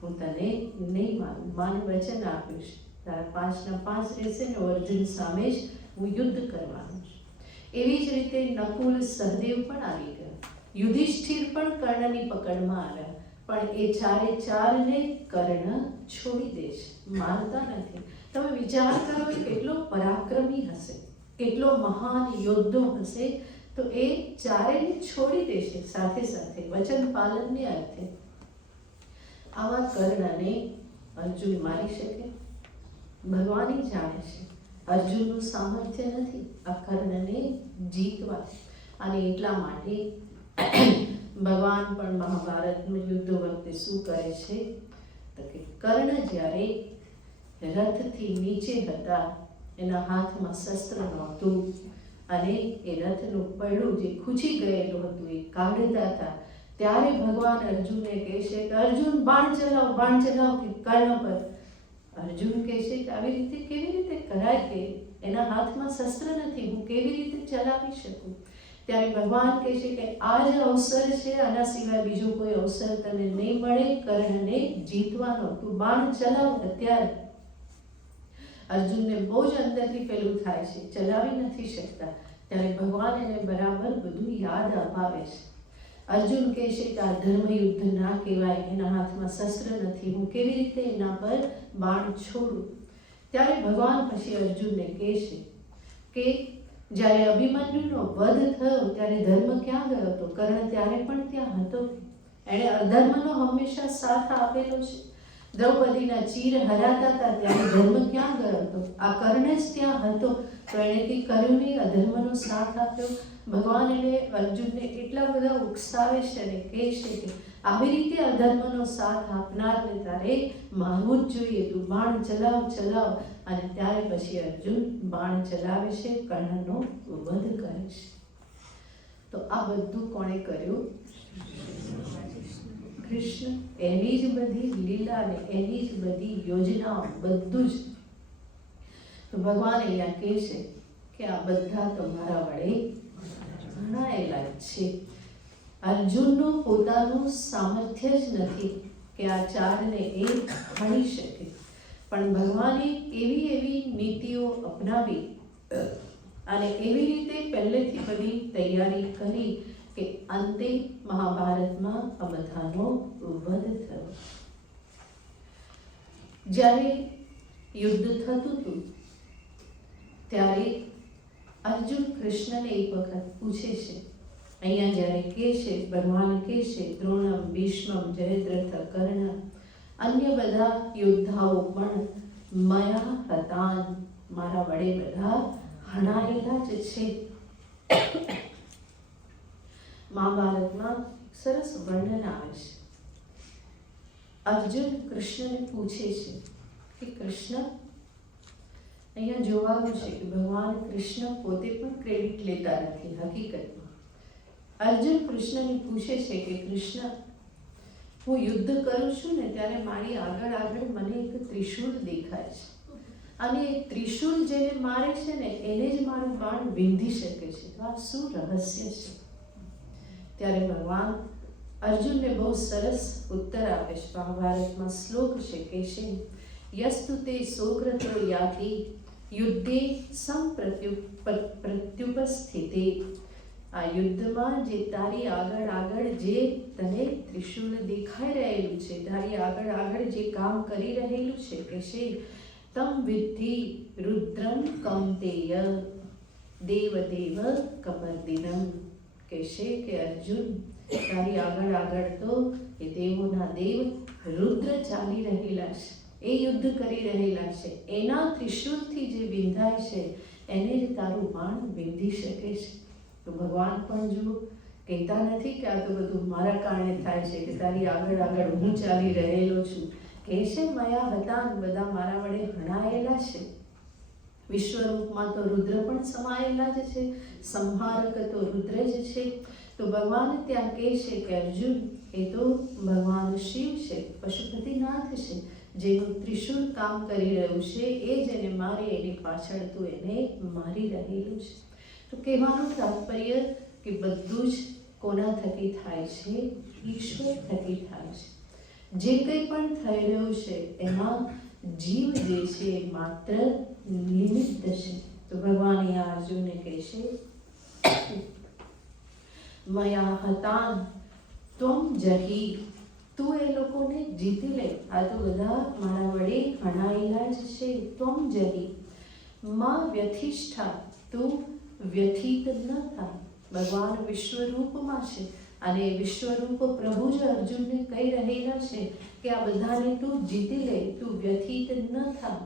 હું તને નહીં મારું, માને વચન આપ્યું છે તારા 5ના 5 રહેશે, ને અર્જુન સામે જ હું યુદ્ધ કરવાનું છું. એવી જ રીતે નકુલ સહદેવ પણ આવી ગયા. યુધિષ્ઠિર પણ કર્ણની પકડમાં આવ્યા, પણ એ 4ને કર્ણ છોડી દે છે, માનતા નથી. તમે વિચાર કરો એ કેટલો પરાક્રમી હશે, કેટલો મહાન યોદ્ધો હશે, તો એ 4ને છોડી દેશે સાથે સાથે વચન પાલનને અર્થે. આવા કર્ણને અર્જુન મારી શકે? ભગવાન જાણે છે અર્જુનનું સામર્થ્ય નથી આ કર્ણને જીતવા, અને એટલા માટે ભગવાન પણ મહાભારતનું યુદ્ધ વખતે શું કરે છે તો કે કર્ણ જ્યારે રથથી નીચે હતા, એના હાથમાં શસ્ત્ર નહોતું, અને એ રથનું પૈડું જે ખૂંચી ગયેલું હતું એ કાઢતા હતા, ત્યારે ભગવાન અર્જુનને કહેશે કે અર્જુન બાણ ચલાવ કે કર્ણ પર. અર્જુન કહેશે કે આવી રીતે કેવી રીતે કરાય, કે એના હાથમાં શસ્ત્ર નથી, હું કેવી રીતે ચલાવી શકું? ત્યારે ભગવાન કહેશે કે આ જ અવસર છે, આના સિવાય બીજો કોઈ અવસર તને નહીં મળે કર્ણને જીતવાનો, તું બાણ ચલાવ અત્યારે. અર્જુનને બહુ જ અંદરથી પેલું થાય છે, ચલાવી નથી શકતા. ત્યારે ભગવાન એને બરાબર બધું યાદ અપાવે છે. અર્જુન કહેશે કે આ ધર્મયુદ્ધ ના કહેવાય, એના હાથમાં શસ્ત્ર નથી, હું કેવી રીતે એના પર બાણ છોડું? ત્યારે ભગવાન પછી અર્જુનને કહેશે કે જ્યારે અભિમન્યુનો વધ થયો ત્યારે ધર્મ ક્યાં ગયો હતો? કર્ણ ત્યારે પણ ત્યાં હતો, એણે અધર્મનો હંમેશા સાથ આપેલો છે. દ્રૌપદીના ચીર હરાતા હતા ત્યારે ધર્મ ક્યાં ગયો હતો? આ કર્ણ જ ત્યાં હતો, તો એણે કંઈ કર્યું નહીં, અધર્મનો સાથ આપ્યો. ભગવાન એને અર્જુનને એટલા બધા ઉકસાવે છે અને કહે છે કે આવી રીતે અધર્મનો સાથ આપનારને તારે માનવું જ જોઈએ, તું બાણ ચલાવ. અને ત્યારે પછી અર્જુન બાણ ચલાવે છે, કર્ણનો વધ કરે છે. તો આ બધું કોણે કર્યું? કૃષ્ણ એની જ બધી લીલા ને એની જ બધી યોજનાઓ બધું જ. તો ભગવાન અહીંયા કહે છે કે આ બધા તો મારા વડે ભણાયેલા જ છે. અર્જુનનું પોતાનું સામર્થ્ય જ નથી કે આ ચારને એ ભણી શકે, પણ ભગવાને એવી નીતિઓ અપનાવી અને એવી રીતે પહેલેથી બધી તૈયારી કરી કે અંતે મહાભારતમાં આ બધાનો વધ થયો. જ્યારે યુદ્ધ થતું હતું ત્યારે અર્જુન કૃષ્ણને એક વખત પૂછે છે, અહીંયા જ્યારે કહે છે, ભગવાન કહે છે દ્રોણમ, ભીષ્મમ, જયદ્રથ, કર્ણ અન્ય બધા યોદ્ધાઓ પણ મયા હતાન, મારા વડે બધા હણાયેલા જ છે. મહાભારતમાં સરસ વર્ણન આવે છે. અર્જુન કૃષ્ણને પૂછે છે કે કૃષ્ણ, અહીંયા જોવાનું છે કે ભગવાન કૃષ્ણ પોતે પણ ક્રેડિટ લેતા નથી. હકીકતમાં અર્જુન કૃષ્ણને પૂછે છે કે કૃષ્ણ, હું યુદ્ધ કરું છું ને ત્યારે મારી આગળ મને એક ત્રિશૂળ દેખાય છે અને એ ત્રિશૂળ જેને મારે છે ને એને જ મારું બાણ વિંધી શકે છે. તો આ શું રહસ્ય છે? ત્યારે ભગવાન અર્જુનને બહુ સરસ ઉત્તર આપે છે. મહાભારતમાં શ્લોક છે કે છે યસ્તુ તે સોગ્રતો યાતિ યુદ્ધે પ્રત્યુપસ્થિતે. આ યુદ્ધમાં જે તારી આગળ જે તને ત્રિશૂળ દેખાઈ રહેલું છે, તારી આગળ જે કામ કરી રહેલું છે કે છે તમ વિદ્ધિ રુદ્રમ કૌંતેય દેવદેવ કમર્દિનમ. કે છે કે અર્જુન, તારી આગળ તો એ દેવોના દેવ રુદ્ર ચાલી રહેલા છે, એ યુદ્ધ કરી રહેલા છે, એના ત્રિશૂળથી જે વિંધાય છે એને જ તારું બાણ વિંધી શકે છે. તો ભગવાન પણ જો કહેતા નથી કે આ તો બધું મારા કારણે થાય છે, કે તારી આગળ હું ચાલી રહેલો છું. કહે છે મયા હતા, બધા મારા વડે ભણાયેલા છે. વિશ્વરૂપમાં તો રુદ્ર પણ સમાયેલા જ છે, સંહારક તો રુદ્ર જ છે. તો ભગવાન ત્યાં કહે છે કે અર્જુન, એ તો ભગવાન શિવ છે, પશુપતિનાથ છે, જેનું ત્રિશૂળ કામ કરી રહ્યું છે, એ જેને મારે એની પાછળ તું એને મારી રહેલું છે. તો કહેવાનું તાત્પર્ય કે બધું જ કોના થકી થાય છે? ઈશ્વર થકી થાય છે. જે કંઈ પણ થઈ રહ્યું છે એમાં જીવ જે છે માત્ર નિમિત્ત છે. તો ભગવાન અહીંયા અર્જુનને કહે છે મયા હતાન ત્વમ જહી, તું એ લોકોને જીતી લે. આ તો બધા મારા વડે હણાયેલા જ છે. ત્વમ જહી માં વ્યથિષ્ઠા, તું વ્યથિત ન થાય. ભગવાન વિશ્વરૂપમાં છે અને વિશ્વરૂપ પ્રભુ જ અર્જુનને કહી રહેલા છે કે આ બધાને તું જીતી લે, તું વ્યથિત ન થાય.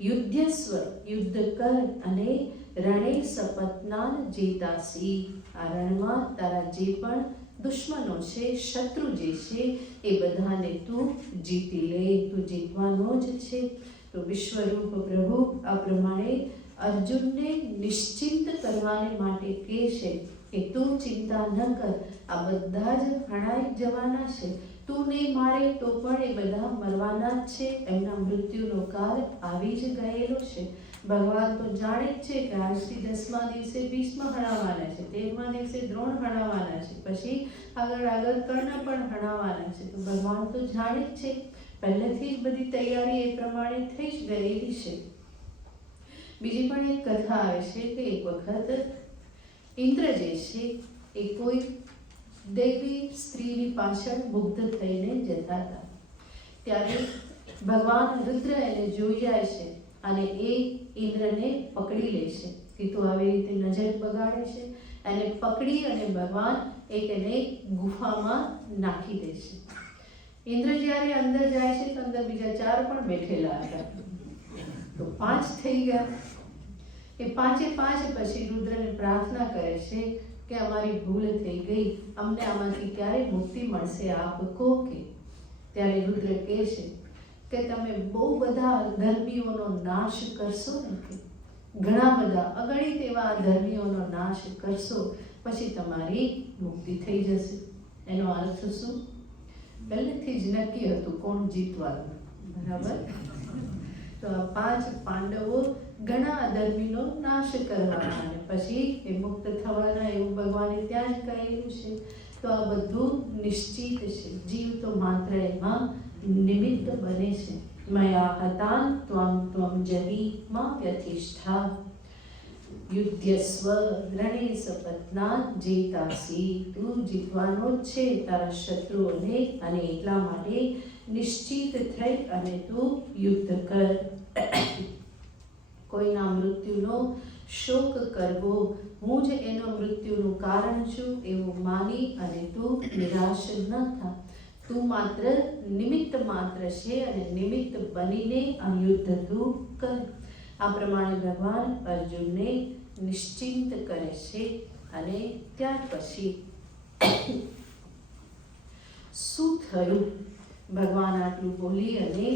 યુદ્ધસ્વ, યુદ્ધ કર અને રણે સપત્નાન જેતાસી. આ રણમાં તારા જે પણ દુશ્મનો છે, શત્રુ જે છે એ બધાને તું જીતી લે, તું જીતવાનો જ છે. તો વિશ્વરૂપ પ્રભુ આ પ્રમાણે અર્જુનને નિશ્ચિંત કરવાને માટે કહે છે કે તું ચિંતા ન કર, આ બધા જ હણાઈ જવાના છે. તું નહીં મારે તો પણ એ બધા મરવાના જ છે, એમના મૃત્યુનો કાળ આવી જ ગયેલો છે. ભગવાન તો જાણે જ છે કે આજથી 10મા દિવસે ભીષ્મ હણાવવાના છે, 13મા દિવસે દ્રોણ હણાવવાના છે, પછી આગળ કર્ણ પણ હણાવવાના છે. તો ભગવાન તો જાણે જ છે, પહેલેથી જ બધી તૈયારી એ પ્રમાણે થઈ જ ગયેલી છે. બીજી પણ એક કથા આવે છે કે એક વખત ઇન્દ્ર જે છે એ કોઈ દેવી સ્ત્રીની પાછળ મુગ્ધ થઈને જતા હતા. ત્યારે ભગવાન રુદ્ર એને જોઈ જાય છે અને એ ઇન્દ્રને પકડી લે છે કે તું આવી રીતે નજર બગાડે છે. એને પકડી અને ભગવાન એને ગુફામાં નાખી દે છે. ઇન્દ્ર જ્યારે અંદર જાય છે તો અંદર બીજા 4 પણ બેઠેલા હતા, તો 5 થઈ ગયા. એ 5 પછી રુદ્રને પ્રાર્થના કરે છે કે અમારી ભૂલ થઈ ગઈ, અમને આમાંથી ક્યારે મુક્તિ મળશે, આપ કહો કે. ત્યારે રુદ્ર કહે છે કે તમે બહુ બધા ધર્મીઓનો નાશ કરશો ને, ઘણા બધા અગણિત એવા ધર્મીઓનો નાશ કરશો, પછી તમારી મુક્તિ થઈ જશે. એનો અર્થ શું? પહેલેથી જ નક્કી હતું કોણ જીતવાનું, બરાબર. તો આ 5 પાંડવો ઘણા અધર્મીનો નાશ કરવાના અને પછી એ મુક્ત થવાના એવું ભગવાને ત્યાં જ કહેલું છે. તો આ બધું નિશ્ચિત છે. જીવ તો માત્ર એમાં નિમિત્ત બને છે. મયા હતાન ત્વમ ત્વમ જહી માં વ્યતિષ્ઠા યુદ્ધસ્વ રણે સપત્ના જીતાસી. તું જીતવાનો જ છે તારા શત્રુઓને, અને એટલા માટે નિશ્ચિત થઈ અને તું યુદ્ધ કર. કોઈના મૃત્યુનો શોક કરવો, હું જ એનો મૃત્યુનું કારણ છું એવું માની અને તું નિરાશ ન થા. તું માત્ર નિમિત્ત માત્ર છે અને નિમિત્ત બનીને આ યુદ્ધ તું કર. આ પ્રમાણે ભગવાન અર્જુનને નિશ્ચિંત કરે છે. અને ત્યાર પછી શું થયું? ભગવાન આટલું બોલી અને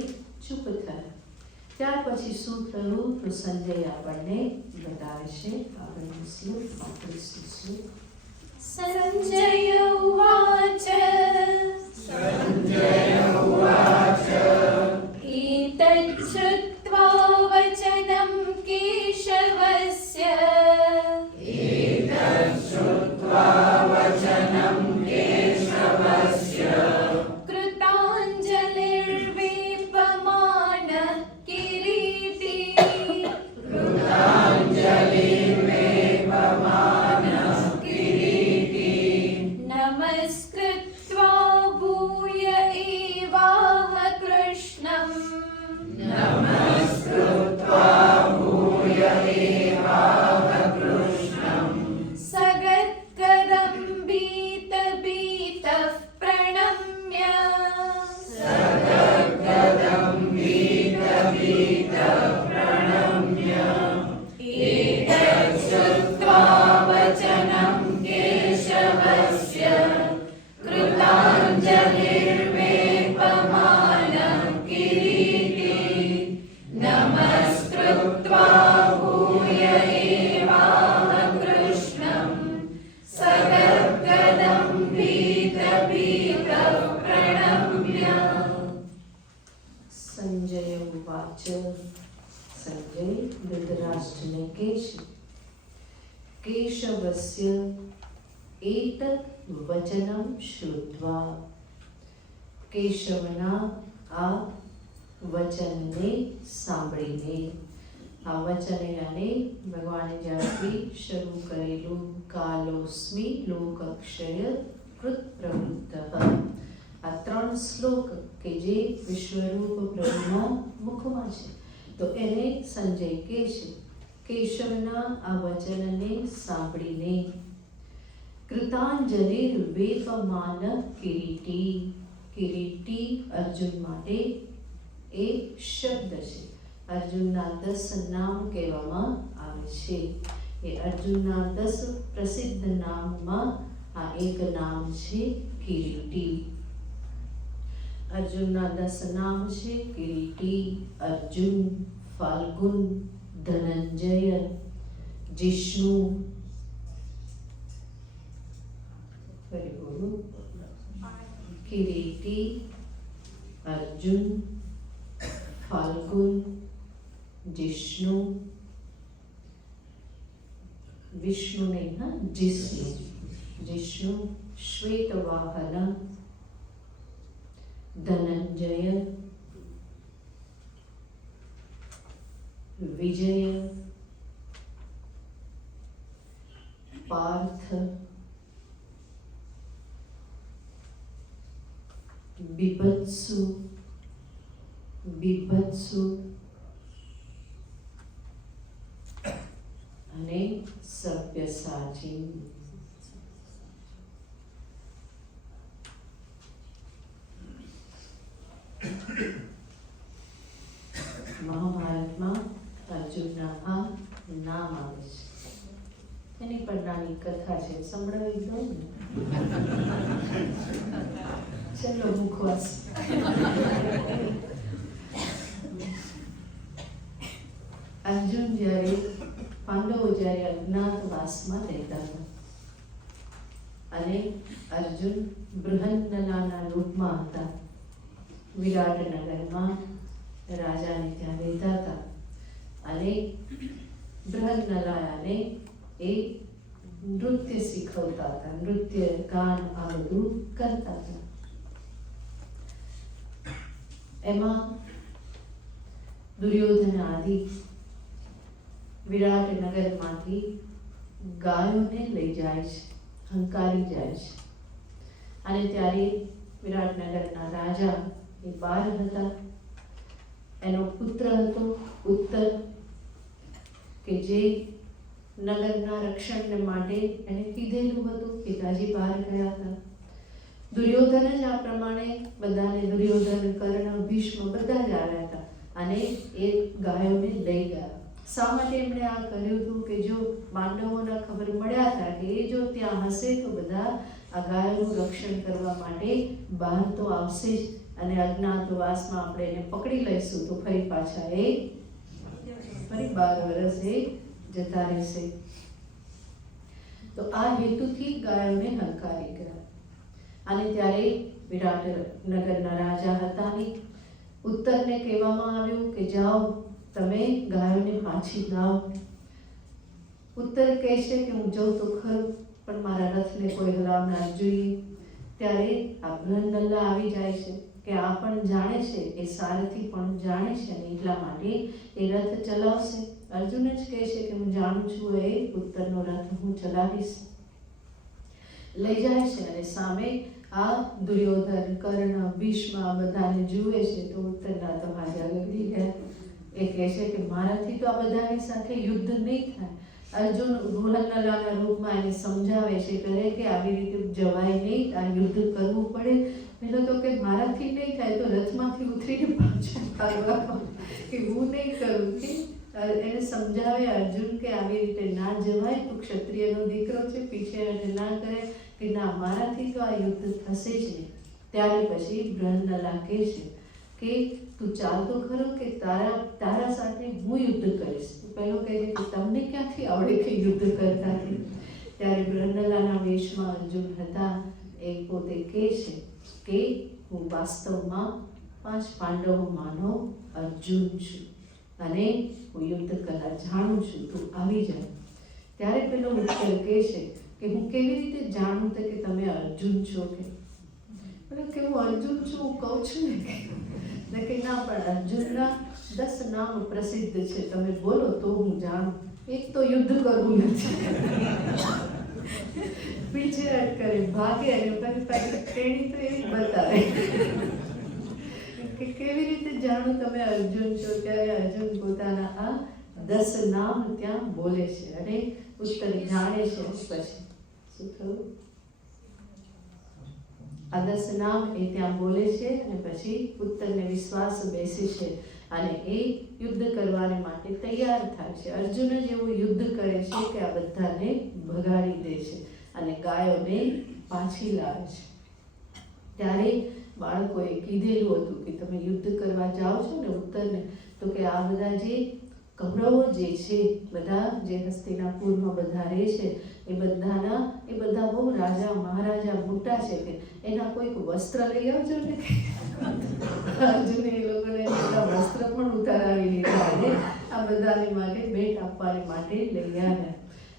ચૂપ થયા. ત્યાર પછી શું થયું તો સંજય આપણને બતાવે છે. આપણે શું સંજય ઉવાચ एतत् श्रुत्वा वचनं केशवस्य कृताञ्जलिर्वेपमान किरीटी नमस्कृत्वा भूय एवाह कृष्णम् सगद्गदं भीतभीतः प्रणम्य एतत् श्रुत्वा वचनं केशवस्य कृताञ्जलिर्वेपमानः किरीटी नमस्कृत्वा भूय एवाह कृष्णं सगद्गदं भीतभीतः प्रणम्य. સંજય ઉવાચ. સંજય ધૃતરાષ્ટ્રને કહે છે, કેશવસ્ય એતत् વચનમ શ્રુત્વા. કેશવના આ વચનને સાંભળીને, આ વચન અને ભગવાને જ્યારથી શરૂ કરેલું કાલોસ્મી લોકક્ષય કૃત પ્રવૃત્તઃ, આ 3 શ્લોક કે જે વિશ્વરૂપ પ્રભુના મુખમાં છે, તો એને સંજય કહે છે કેશવના આ વચનને સાંભળીને. કૃતાંજલિર વેપમાન કિરીટી. કિરીટી અર્જુન માટે એ શબ્દ છે. અર્જુનના 10 નામ કહેવામાં આવે છે. એ અર્જુનના 10 પ્રસિદ્ધ નામમાં આ એક નામ છે કિરીટી. અર્જુનના 10 નામ છે કિરીટી, અર્જુન, ફાલ્ગુન, ધનંજય, જિષ્ણુ. ફરી બોલું, કિરીટી, અર્જુન, ફાલ્ગુન, જિષ્ણુ, વિષ્ણુ નહીં હા, જિષ્ણુ, શ્વેતવાહન, ધનંજય, વિજય, પાર્થ, બિભત્સુ, અને સભ્યસાચી. મહાભારતમાં અર્જુનના આ નામ આવે છે. એની પર નાની કથા છે, સંભળાવી દઉં ને. ચલો મુખવાસ. અર્જુન પાંડવો જ્યારે અજ્ઞાતવાસમાં રહેતા હતા અને અર્જુન બૃહન્નલાના રૂપમાં હતા. વિરાટનગરમાં રાજાને ત્યાં રહેતા હતા અને બૃહન્નલાને એ નૃત્ય શીખવતા હતા. નૃત્ય, ગાન આ બધું કરતા હતા. એમાં દુર્યોધન આદિ વિરાટનગરમાંથી ગાયોને લઈ જાય છે, હંકારી જાય છે. અને ત્યારે વિરાટનગરના રાજા એ બાર હતા. એનો પુત્ર હતો ઉત્તર, કે જે નગરના રક્ષણ માટે એને કીધેલું હતું. પિતાજી બહાર ગયા હતા. દુર્યોધન જ આ પ્રમાણે બધાને, દુર્યોધન, કર્ણ, ભીષ્મ બધા જ આવ્યા હતા અને એ ગાયોને લઈ ગયા. શા માટે એમણે આ કર્યું હતું? કે જો પાંડવોના ખબર મળ્યા હતા કે એ જો ત્યાં હશે તો બધા આ ગાયોનું રક્ષણ કરવા માટે બહાર તો આવશે જ, અને અજ્ઞાતવાસમાં આપણે એને પકડી લઈશું તો ફરી પાછા એ ફરી 12 વર્ષ એ જતા રહેશે. તો આ હેતુથી ગાયોને હંકારી ગયા. અને ત્યારે વિરાટનગરના રાજા હતા ને ઉત્તરને કહેવામાં આવ્યું કે જાઓ તમે ગાયોને પાછી લાવો. ઉત્તર કહેશે કે હું જાઉં તો ખરું, પણ મારા રથને કોઈ હલાવનાર જોઈએ. ત્યારે આ બૃહન્નલા આવી જાય છે કે આ પણ જાણે છે, એ સારથી પણ જાણે છે અને એટલા માટે એ રથ ચલાવશે. અર્જુન જ કહેશે કે હું જાણું છું એ ઉત્તરનો રથ હું ચલાવીશ. લઈ જાય છે અને સામે આ દુર્યોધન, કર્ણ, ભીષ્મ આ બધાને જુએ છે તો ઉત્તરના તો હાજર ગગડી ગયા. એ કહેશે કે મારાથી તો આ બધાની સાથે યુદ્ધ નહીં થાય. અર્જુન બૃહન્નલાના રૂપમાં એને સમજાવે છે, કહે કે આવી રીતે જવાય નહીં, આ યુદ્ધ કરવું પડે. પેલો તો કે મારાથી નહીં થાય તો રથમાંથી ઉતરીને પાછા ભાગવા, કે હું નહીં કરું. કે એને સમજાવે અર્જુન કે આવી રીતે ના જવાય, તું ક્ષત્રિયનો દીકરો છે, પીછે ના કરે, કે ના મારાથી તો આ યુદ્ધ થશે જ નહીં. ત્યારે પછી બૃહન્નલા કહે છે કે તું ચાલતો ખરો કે તારા સાથે હું યુદ્ધ કરીશ. પેલો કહે છે કે તમને ક્યાંથી આવડે કે યુદ્ધ કરતા? ત્યારે બૃહન્નલાના વેશમાં અર્જુન હતા. એ પોતે કહે છે કે હું વાસ્તવમાં 5 પાંડવોમાંનો અર્જુન છું અને હું યુદ્ધ કલા જાણું છું, તું આવી જાય. ત્યારે પેલો ઉત્તર કહે છે કે હું કેવી રીતે જાણું કે તમે અર્જુન છો? કે હું અર્જુન છું હું કહું છું ને કે ના, પણ અર્જુનના 10 નામ પ્રસિદ્ધ છે, તમે બોલો તો હું જાણું. એક તો યુદ્ધ કરવું નથી, પીછે હટ કરે, ભાગે અને પછી ટ્રેનિંગ તો એવી બતાવે કે કેવી રીતે જાણું તમે અર્જુન છો? ત્યારે અર્જુન પોતાના આ 10 નામ ત્યાં બોલે છે અને ઉત્તર જાણે છે. પછી શું થયું? આ 10 નામ એ ત્યાં બોલે છે અને પછી ઉત્તરને વિશ્વાસ બેસે છે અને એ યુદ્ધ કરવાને માટે તૈયાર થાય છે. અર્જુન જ એવું યુદ્ધ કરે છે કે આ બધાને ભગાડી દે છે અને ગાયોને પાછી લાવે છે. ત્યારે બાળકોએ કીધેલું હતું કે તમે યુદ્ધ કરવા જાઓ છો ને ઉત્તરને, તો કે આ બધા જે કૌરવો જે છે, બધા જે હસ્તિનાપુરમાં બધા રહે છે, એ બધા બહુ રાજા મહારાજા મોટા છે, કે એના કોઈક વસ્ત્ર લઈ આવજો ને. અર્જુને એ લોકોને વસ્ત્ર પણ ઉતારાવી લીધા અને આ બધાને માટે ભેટ આપવાને માટે લઈ આવ્યા.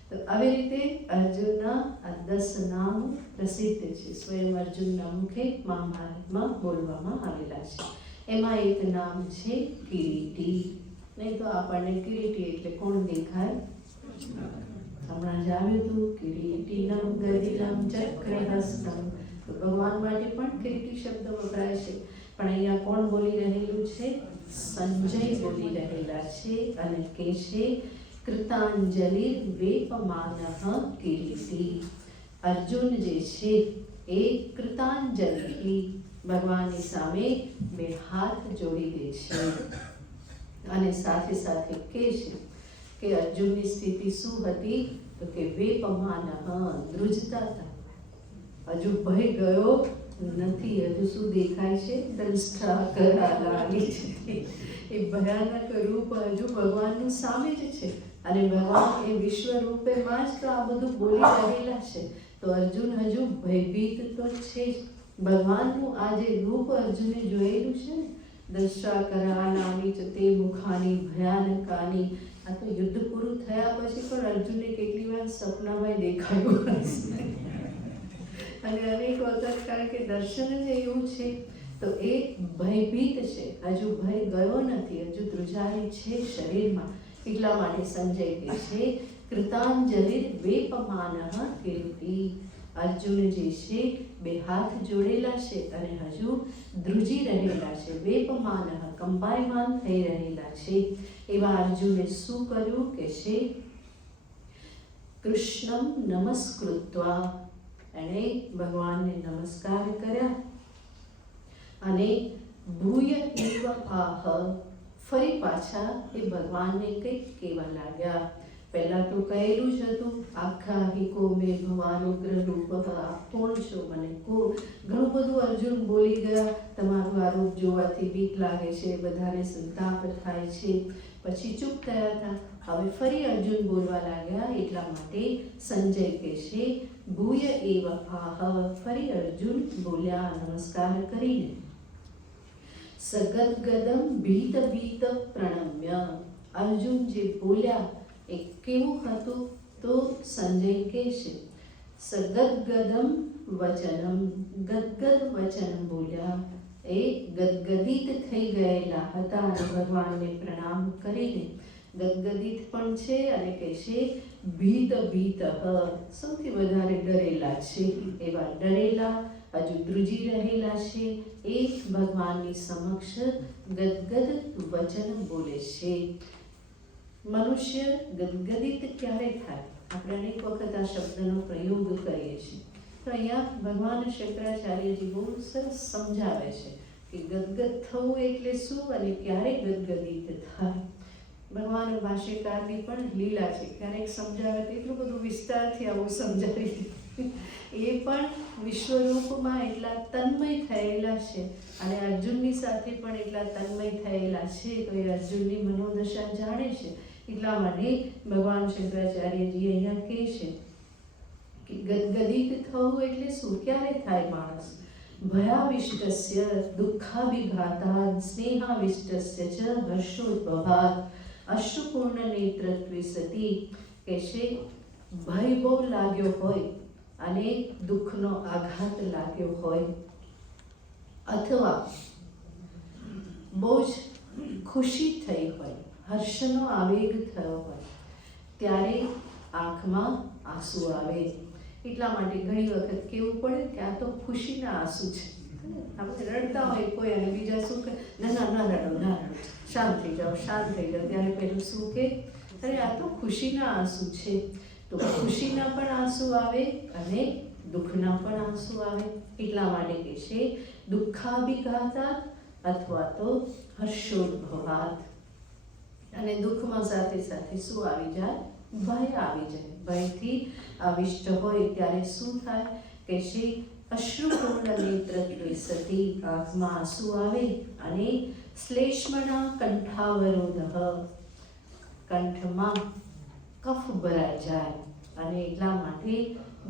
તો આવી રીતે અર્જુનના આ 10 નામ પ્રસિદ્ધ છે. સ્વયં અર્જુનના મુખે મહાભારતમાં બોલવામાં આવેલા છે. એમાં એક નામ છે કિરીટી. નહીં તો આપણને કિરીટી એટલે કોણ દેખાય? હમણાં જ આવ્યું હતું, કિરીટીનમ ગદિલમ ચક્રહસ્તમ. તો ભગવાન માટે પણ કિરીટી શબ્દ વપરાય છે, પણ અહીંયા કોણ બોલી રહેલું છે? સંજય બોલી રહેલા છે અને કે છે કૃતાંજલિ વેપમાનઃ કિરીટી. અર્જુન જે છે એ કૃતાંજલિ ભગવાનની સામે 2 હાથ જોડી દે છે અને સાથે સાથે કહે છે કે અર્જુનની સ્થિતિ શું હતી? તો કે વેપમાનઃ, ધ્રુજતા હતા. હજુ ભય ગયો નથી, હજુ શું દેખાય છે? દંષ્ટ્રા કરાલાની છે. એ ભયાનક રૂપ હજુ ભગવાનનું સામે જ છે અને ભગવાન એ વિશ્વ રૂપેમાં જ તો આ બધું બોલી રહેલા છે. તો અર્જુન હજુ ભયભીત તો છે જ. ભગવાનનું આ જે રૂપ અર્જુને જોયેલું છે ને, દર્શા કરાનાની ચ તે મુખાની ભયાનકાની, આ તો યુદ્ધ પૂરું થયા પછી પણ અર્જુનને કેટલી વાર સપનામાં દેખાયું હશે અને અનેક વખત, કારણ કે દર્શન જ એવું છે. તો એ ભયભીત છે, હજુ ભય ગયો નથી, હજુ ધ્રુજારી છે શરીરમાં. એટલા માટે સંજય કહે છે કૃતાંજલિ વેપમાનઃ કીર્તિ. અર્જુન જે છે બે હાથ જોડેલા છે અને હજુ ધ્રુજી રહેલા છે, વેપમાનઃ કંપાયમાન થઈ રહેલા છે. એવા અર્જુને શું કર્યું કે છે કૃષ્ણમ નમસ્કૃત્વા, એણે ભગવાનને નમસ્કાર કર્યા અને ભૂય એવ આહ, ફરી પાછા એ ભગવાનને કંઈક કહેવા લાગ્યા. પહેલા તો કહેલું જ હતું આખ્યાયિકો મે ભવાનુગ્ર રૂપ, આપ કોણ છો મને કહો. ઘણું બધું અર્જુન બોલી ગયા, તમારું આ રૂપ જોવાથી બીક લાગે છે, બધાને સંતાપ થાય છે. પછી ચૂપ થયા હતા. હવે ફરી અર્જુન બોલવા લાગ્યા. એટલા માટે સંજય કહે છે ભૂય એવ આહ, ફરી અર્જુન બોલ્યા નમસ્કાર કરીને. સગદગદમ ભીત ભીત પ્રણમ્ય, અર્જુન જે બોલ્યા એ કેવું હતું તો સંજય કહે છે સગદગદમ વચનમ, ગદગદ વચન બોલ્યા. એ ગદગદિત થઈ ગયેલા હતા અને ભગવાનને પ્રણામ કરીને ગદગદિત પણ છે અને કહે છે ભીત ભીત, સૌથી વધારે ડરેલા છે. એવા ડરેલા હજુ ધ્રુજી રહેલા છે, એ ભગવાનની સમક્ષ ગદગદ વચન બોલે છે. મનુષ્ય ગદગદિત ક્યારે થાય? આપણે અનેક વખત આ શબ્દનો પ્રયોગ કરીએ છીએ. તો અહીંયા ભગવાન શંકરાચાર્યજી બહુ સરસ સમજાવે છે કે ગદગદ થવું એટલે શું અને ક્યારે ગદગદિત થાય. ભગવાન ભાષ્યકારની પણ લીલા છે, ક્યારેક સમજાવે તો એટલું બધું વિસ્તારથી આવું સમજાવી એ પણ વિશ્વરૂપમાં એટલા તન્મય થયેલા છે અને અર્જુનની સાથે પણ એટલા તન્મય થયેલા છે. તો એ અર્જુનની મનોદશા જાણે છે. એટલા માટે ભગવાન શંકરાચાર્યજી અહીંયા કહે છે કે ગદગદિત થવું એટલે શું, ક્યારે થાય માણસ? ભયાવિષ્ટસ્ય દુઃખાભિઘાતાન સ્નેહાવિષ્ટસ્ય ચ હર્ષોદ્ભવાત અશ્રુપૂર્ણ નેત્રત્વે સતી. કે છે ભય બહુ લાગ્યો હોય અને દુઃખનો આઘાત લાગ્યો હોય, અથવા બહુ જ ખુશી થઈ હોય, હર્ષનો આવેગ થયો હોય, ત્યારે આંખમાં આંસુ આવે. એટલા માટે ઘણી વખત કહેવું પડે કે આ તો ખુશીના આંસુ છે. આપણે રડતા હોય કોઈ અને બીજા શું કહે, ના ના ના રડો ના રડો, શાંત થઈ જાઓ શાંત થઈ જાઓ. ત્યારે પેલું શું કહે, અરે આ તો ખુશીના આંસુ છે. તો ખુશીના પણ આંસુ આવે અને દુઃખના પણ આંસુ આવે. એટલા માટે કે છે દુઃખાભિઘાતાત અથવા તો હર્ષોદ્ભવાત. અને દુઃખમાં સાથે સાથે શું આવી જાય? ભય આવી જાય. ભયથી આવિષ્ટ હોય ત્યારે શું થાય કે છે અશ્રુપૂર્ણ નેત્રત્વે સતી, આંખમાં આંસુ આવે અને શ્લેષ્મના કંઠાવરોધ, કંઠમાં કફ ભરાઈ જાય. અને એટલા માટે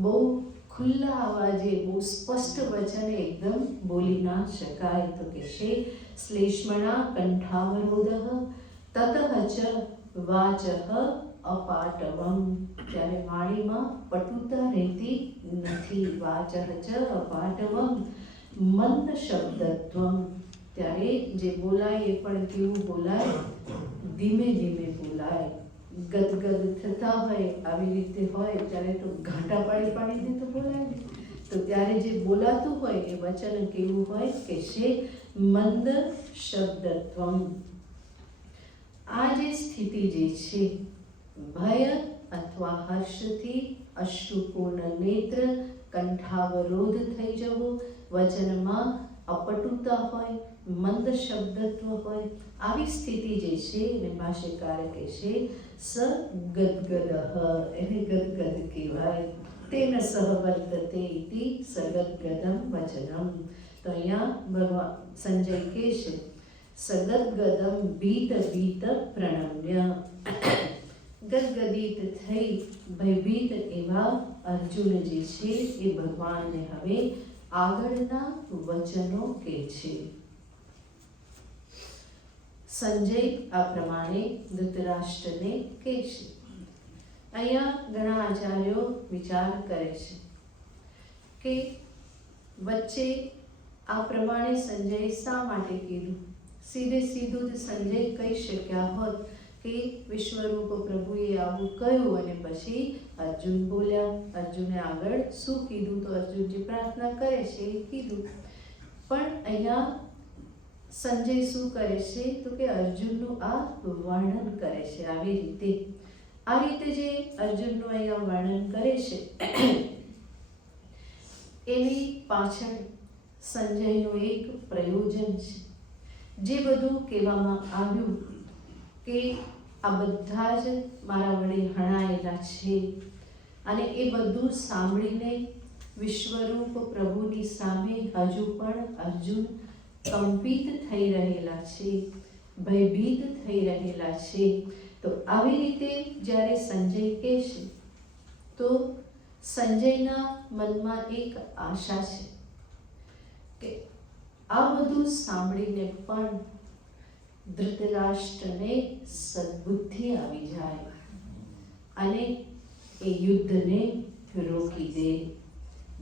બહુ ખુલ્લા અવાજે બહુ સ્પષ્ટ વચને એકદમ બોલી ના શકાય. તો કે છે શ્લેષ્મના કંઠાવરોધ તતઃ ચ વાચઃ અપાટવમ, ત્યારે વાણીમાં પટુતા રહેતી નથી. વાચઃ ચ અપાટવમ મંદ શબ્દત્વમ, ત્યારે જે બોલાય એ પણ કેવું બોલાય? ધીમે ધીમે બોલાય. ગદગદ થતા હોય આવી રીતે હોય ત્યારે તો ઘાટા પાડી પાડીને તો બોલાય ને. તો ત્યારે જે બોલાતું હોય એ વચન કેવું હોય કે છે મંદ શબ્દત્વમ. આ જે સ્થિતિ જે છે ભય અથવા હર્ષથી અશ્રુપૂર્ણ નેત્ર, કંઠાવરોધ થઈ જવો, વચનમાં અપટુતા હોય, મંદ શબ્દત્વ હોય, આવી સ્થિતિ જે છે એને ભાષ્યકાર કહે છે સ ગદગદ, એને ગદગદ કહેવાય. તેન સહ વર્તતે ઇતિ સગદગદમ વચનમ. તો અહીંયા ભગવાન સંજય કહે છે સગદગદમ ભીત ભીત પ્રણમ્ય. ગદગદિત થઈ ભયભીત એવા અર્જુન જે છે એ ભગવાનને હવે આગળના વચનો કહે છે. સંજય આ પ્રમાણે ધૃતરાષ્ટ્રને કહે છે. અહીંયા ઘણા આચાર્યો વિચાર કરે છે કે વચ્ચે આ પ્રમાણે સંજય શા માટે કીધું. સીધું જ સંજય કહી શક્યા હોત કે વિશ્વરૂપ પ્રભુએ આવું કહ્યું અને પછી અર્જુન બોલ્યા. અર્જુને આગળ શું કીધું તો અર્જુન જે પ્રાર્થના કરે છે એ કીધું. પણ અહીંયા સંજય શું કરે છે તો કે અર્જુનનું આ વર્ણન કરે છે. આવી રીતે આ રીતે જે અર્જુનનું અહીંયા વર્ણન કરે છે એની પાછળ સંજયનું એક પ્રયોજન છે. જે બધું કહેવામાં આવ્યું કે આ બધા જ મારા વડે હણાયેલા છે અને એ બધું સાંભળીને વિશ્વરૂપ પ્રભુની સામે હજુ પણ અર્જુન કંપિત થઈ રહેલા છે, ભયભીત થઈ રહેલા છે. તો આવી રીતે જ્યારે સંજય કહેશે તો સંજયના મનમાં એક આશા છે કે આ બધું સાંભળીને પણ ધૃતરાષ્ટ્રને સદબુદ્ધિ આવી જાય અને એ યુદ્ધને રોકી દે.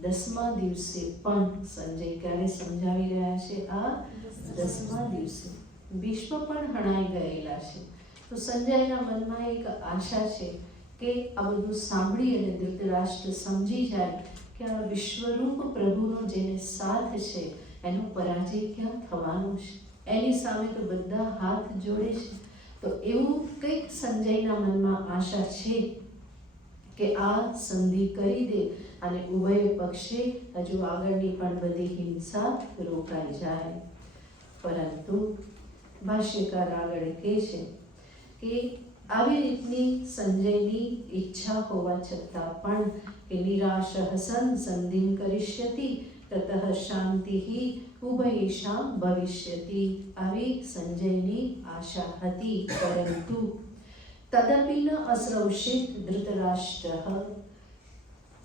10મા દિવસે પણ સંજય ક્યારે સમજાવી રહ્યા છે? આ 10મા દિવસે ભીષ્મ પણ હણાઈ ગયેલા છે. તો સંજયના મનમાં એક આશા છે કે આ બધું સાંભળી અને ધૃતરાષ્ટ્ર સમજી જાય કે આ વિશ્વરૂપ પ્રભુનો જેને સાથ છે એનો પરાજય ક્યાં થવાનો છે. એની સામે તો બધા હાથ જોડે છે. તો એવું કંઈક સંજયના મનમાં આશા છે કે આ સંધિ કરી દે અને ઉભય પક્ષે હજુ આગળની પણ બધી હિંસા રોકાઈ જાય. પરંતુ ભાષ્યકાર આગળ કહે છે કે આવી રીતની સંજયની ઈચ્છા હોવા છતાં પણ કે નિરાશઃ સન સંધિં કરિષ્યતિ તતઃ શાંતિઃ ઉભયેષાં ભવિષ્યતિ. આવી સંજયની આશા હતી. પરંતુ તદપી ન અશ્રવશેત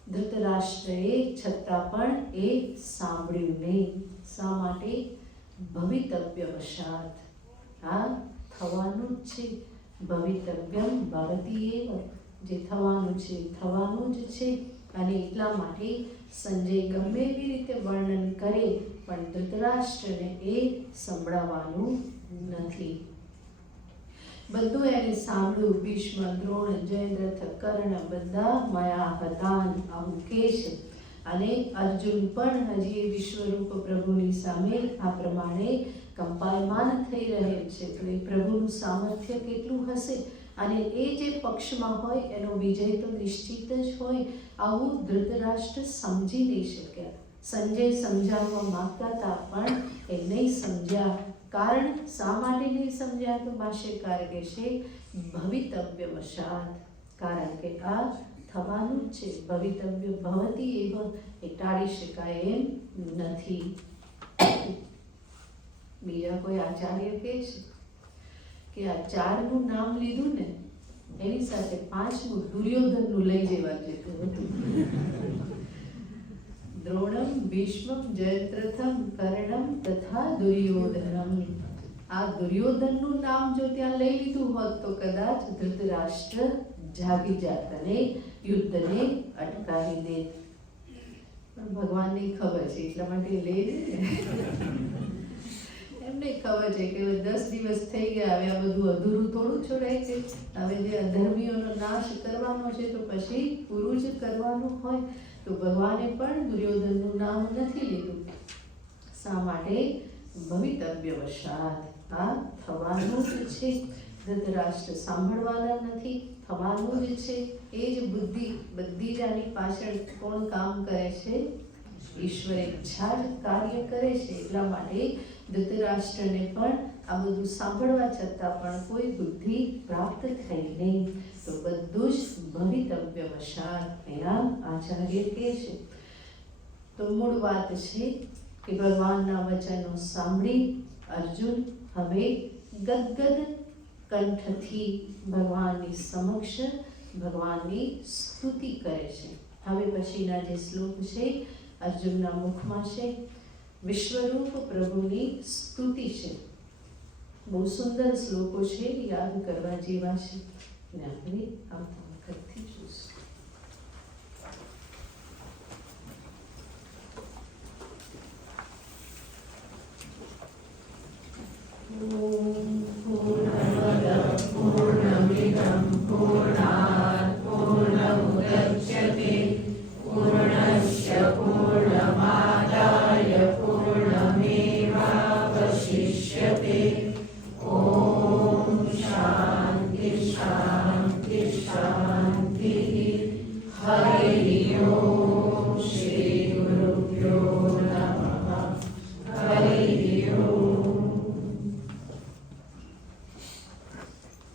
ધૃતરાષ્ટ્રએ છતાં પણ એ સાંભળ્યું નહીં. શા માટે? ભવિતવ્યવશાત. આ થવાનું જ છે. ભવિતવ્યમ ભવતિ એવ. જે થવાનું છે થવાનું જ છે. અને એટલા માટે સંજય ગમે એવી રીતે વર્ણન કરે પણ ધૃતરાષ્ટ્રને એ સંભળાવવાનું નથી. બધું એને સાંભળ્યું. ભીષ્મ, દ્રોણ, જયદ્રથ, કર્ણ બધા મયા હતાન આવું કહે છે. અને અર્જુન પણ હજી વિશ્વરૂપ પ્રભુની સામે આ પ્રમાણે કંપાયમાન થઈ રહેલ છે. તો એ પ્રભુનું સામર્થ્ય કેટલું હશે અને એ જે પક્ષમાં હોય એનો વિજય તો નિશ્ચિત જ હોય. આવું ધૃતરાષ્ટ્ર સમજી નહીં શક્યા. સંજય સમજાવવા માંગતા હતા પણ એ નહીં સમજ્યા. કારણ શા માટે નહીં સમજ્યા? તો ભાષ્યકાર કહેશે ભવિતવ્યવશાત. કારણ કે આ થવાનું જ છે. ભવિતવ્ય ભવતિ એવ. એ ટાળી શકાય એમ નથી. બીજા કોઈ આચાર્ય કહે છે કે આ 4નું નામ લીધું ને એની સાથે 5મું દુર્યોધનનું લઈ જવા જેતું હતું. દ્રોણમ, ભીષ્મમ, જયદ્રથમ, કર્ણમ તથા દુર્યોધનમ. આ દુર્યોધનનું નામ જો ત્યાં લઈ લીધું હોત તો કદાચ ધૃતરાષ્ટ્ર જાગી જાત અને યુદ્ધને અટકાવી દેત. પણ ભગવાનને ખબર છે એટલા માટે લઈ લે. એમને ખબર છે કે 10 દિવસ થઈ ગયા, હવે આ બધું અધૂરું થોડું છોડાય છે. હવે જે અધર્મીઓનો નાશ કરવાનો છે તો પછી પૂરું જ કરવાનું હોય. તો ભગવાને પણ દુર્યોધનનું નામ નથી લીધું. શા માટે? ભવિતવ્યવશાત. આ થવાનું જ છે. ધૃતરાષ્ટ્ર સાંભળવાના નથી. થવાનું જ છે. એ જ બુદ્ધિ બધી જ આની પાછળ કોણ કામ કરે છે? ઈશ્વર ઈચ્છા જ કાર્ય કરે છે. એટલા માટે ધૃતરાષ્ટ્રને પણ આ બધું સાંભળવા છતાં પણ કોઈ બુદ્ધિ પ્રાપ્ત થઈ નહીં. તો બધું જ ભવિતવ્યવશાત. એના આચાર્ય કહે છે. તો મૂળ વાત છે કે ભગવાનના વચનો સાંભળી અર્જુન હવે ગદગદ કંઠથી ભગવાનની સમક્ષ ભગવાનની સ્તુતિ કરે છે. હવે પછીના જે શ્લોક છે અર્જુનના મુખમાં છે, વિશ્વરૂપ પ્રભુની સ્તુતિ છે. બહુ સુંદર શ્લોકો છે, યાદ કરવા જેવા છે. ને આપણે આવતા વખતથી જોઈશું. પૂર્ણમિદં પૂર્ણાત પૂર્ણમુદચ્યતે પૂર્ણસ્ય પૂર્ણમાદાય પૂર્ણમેવાવશિષ્યતે. ઓમ શાંતિ શાંતિ શાંતિ. હરિ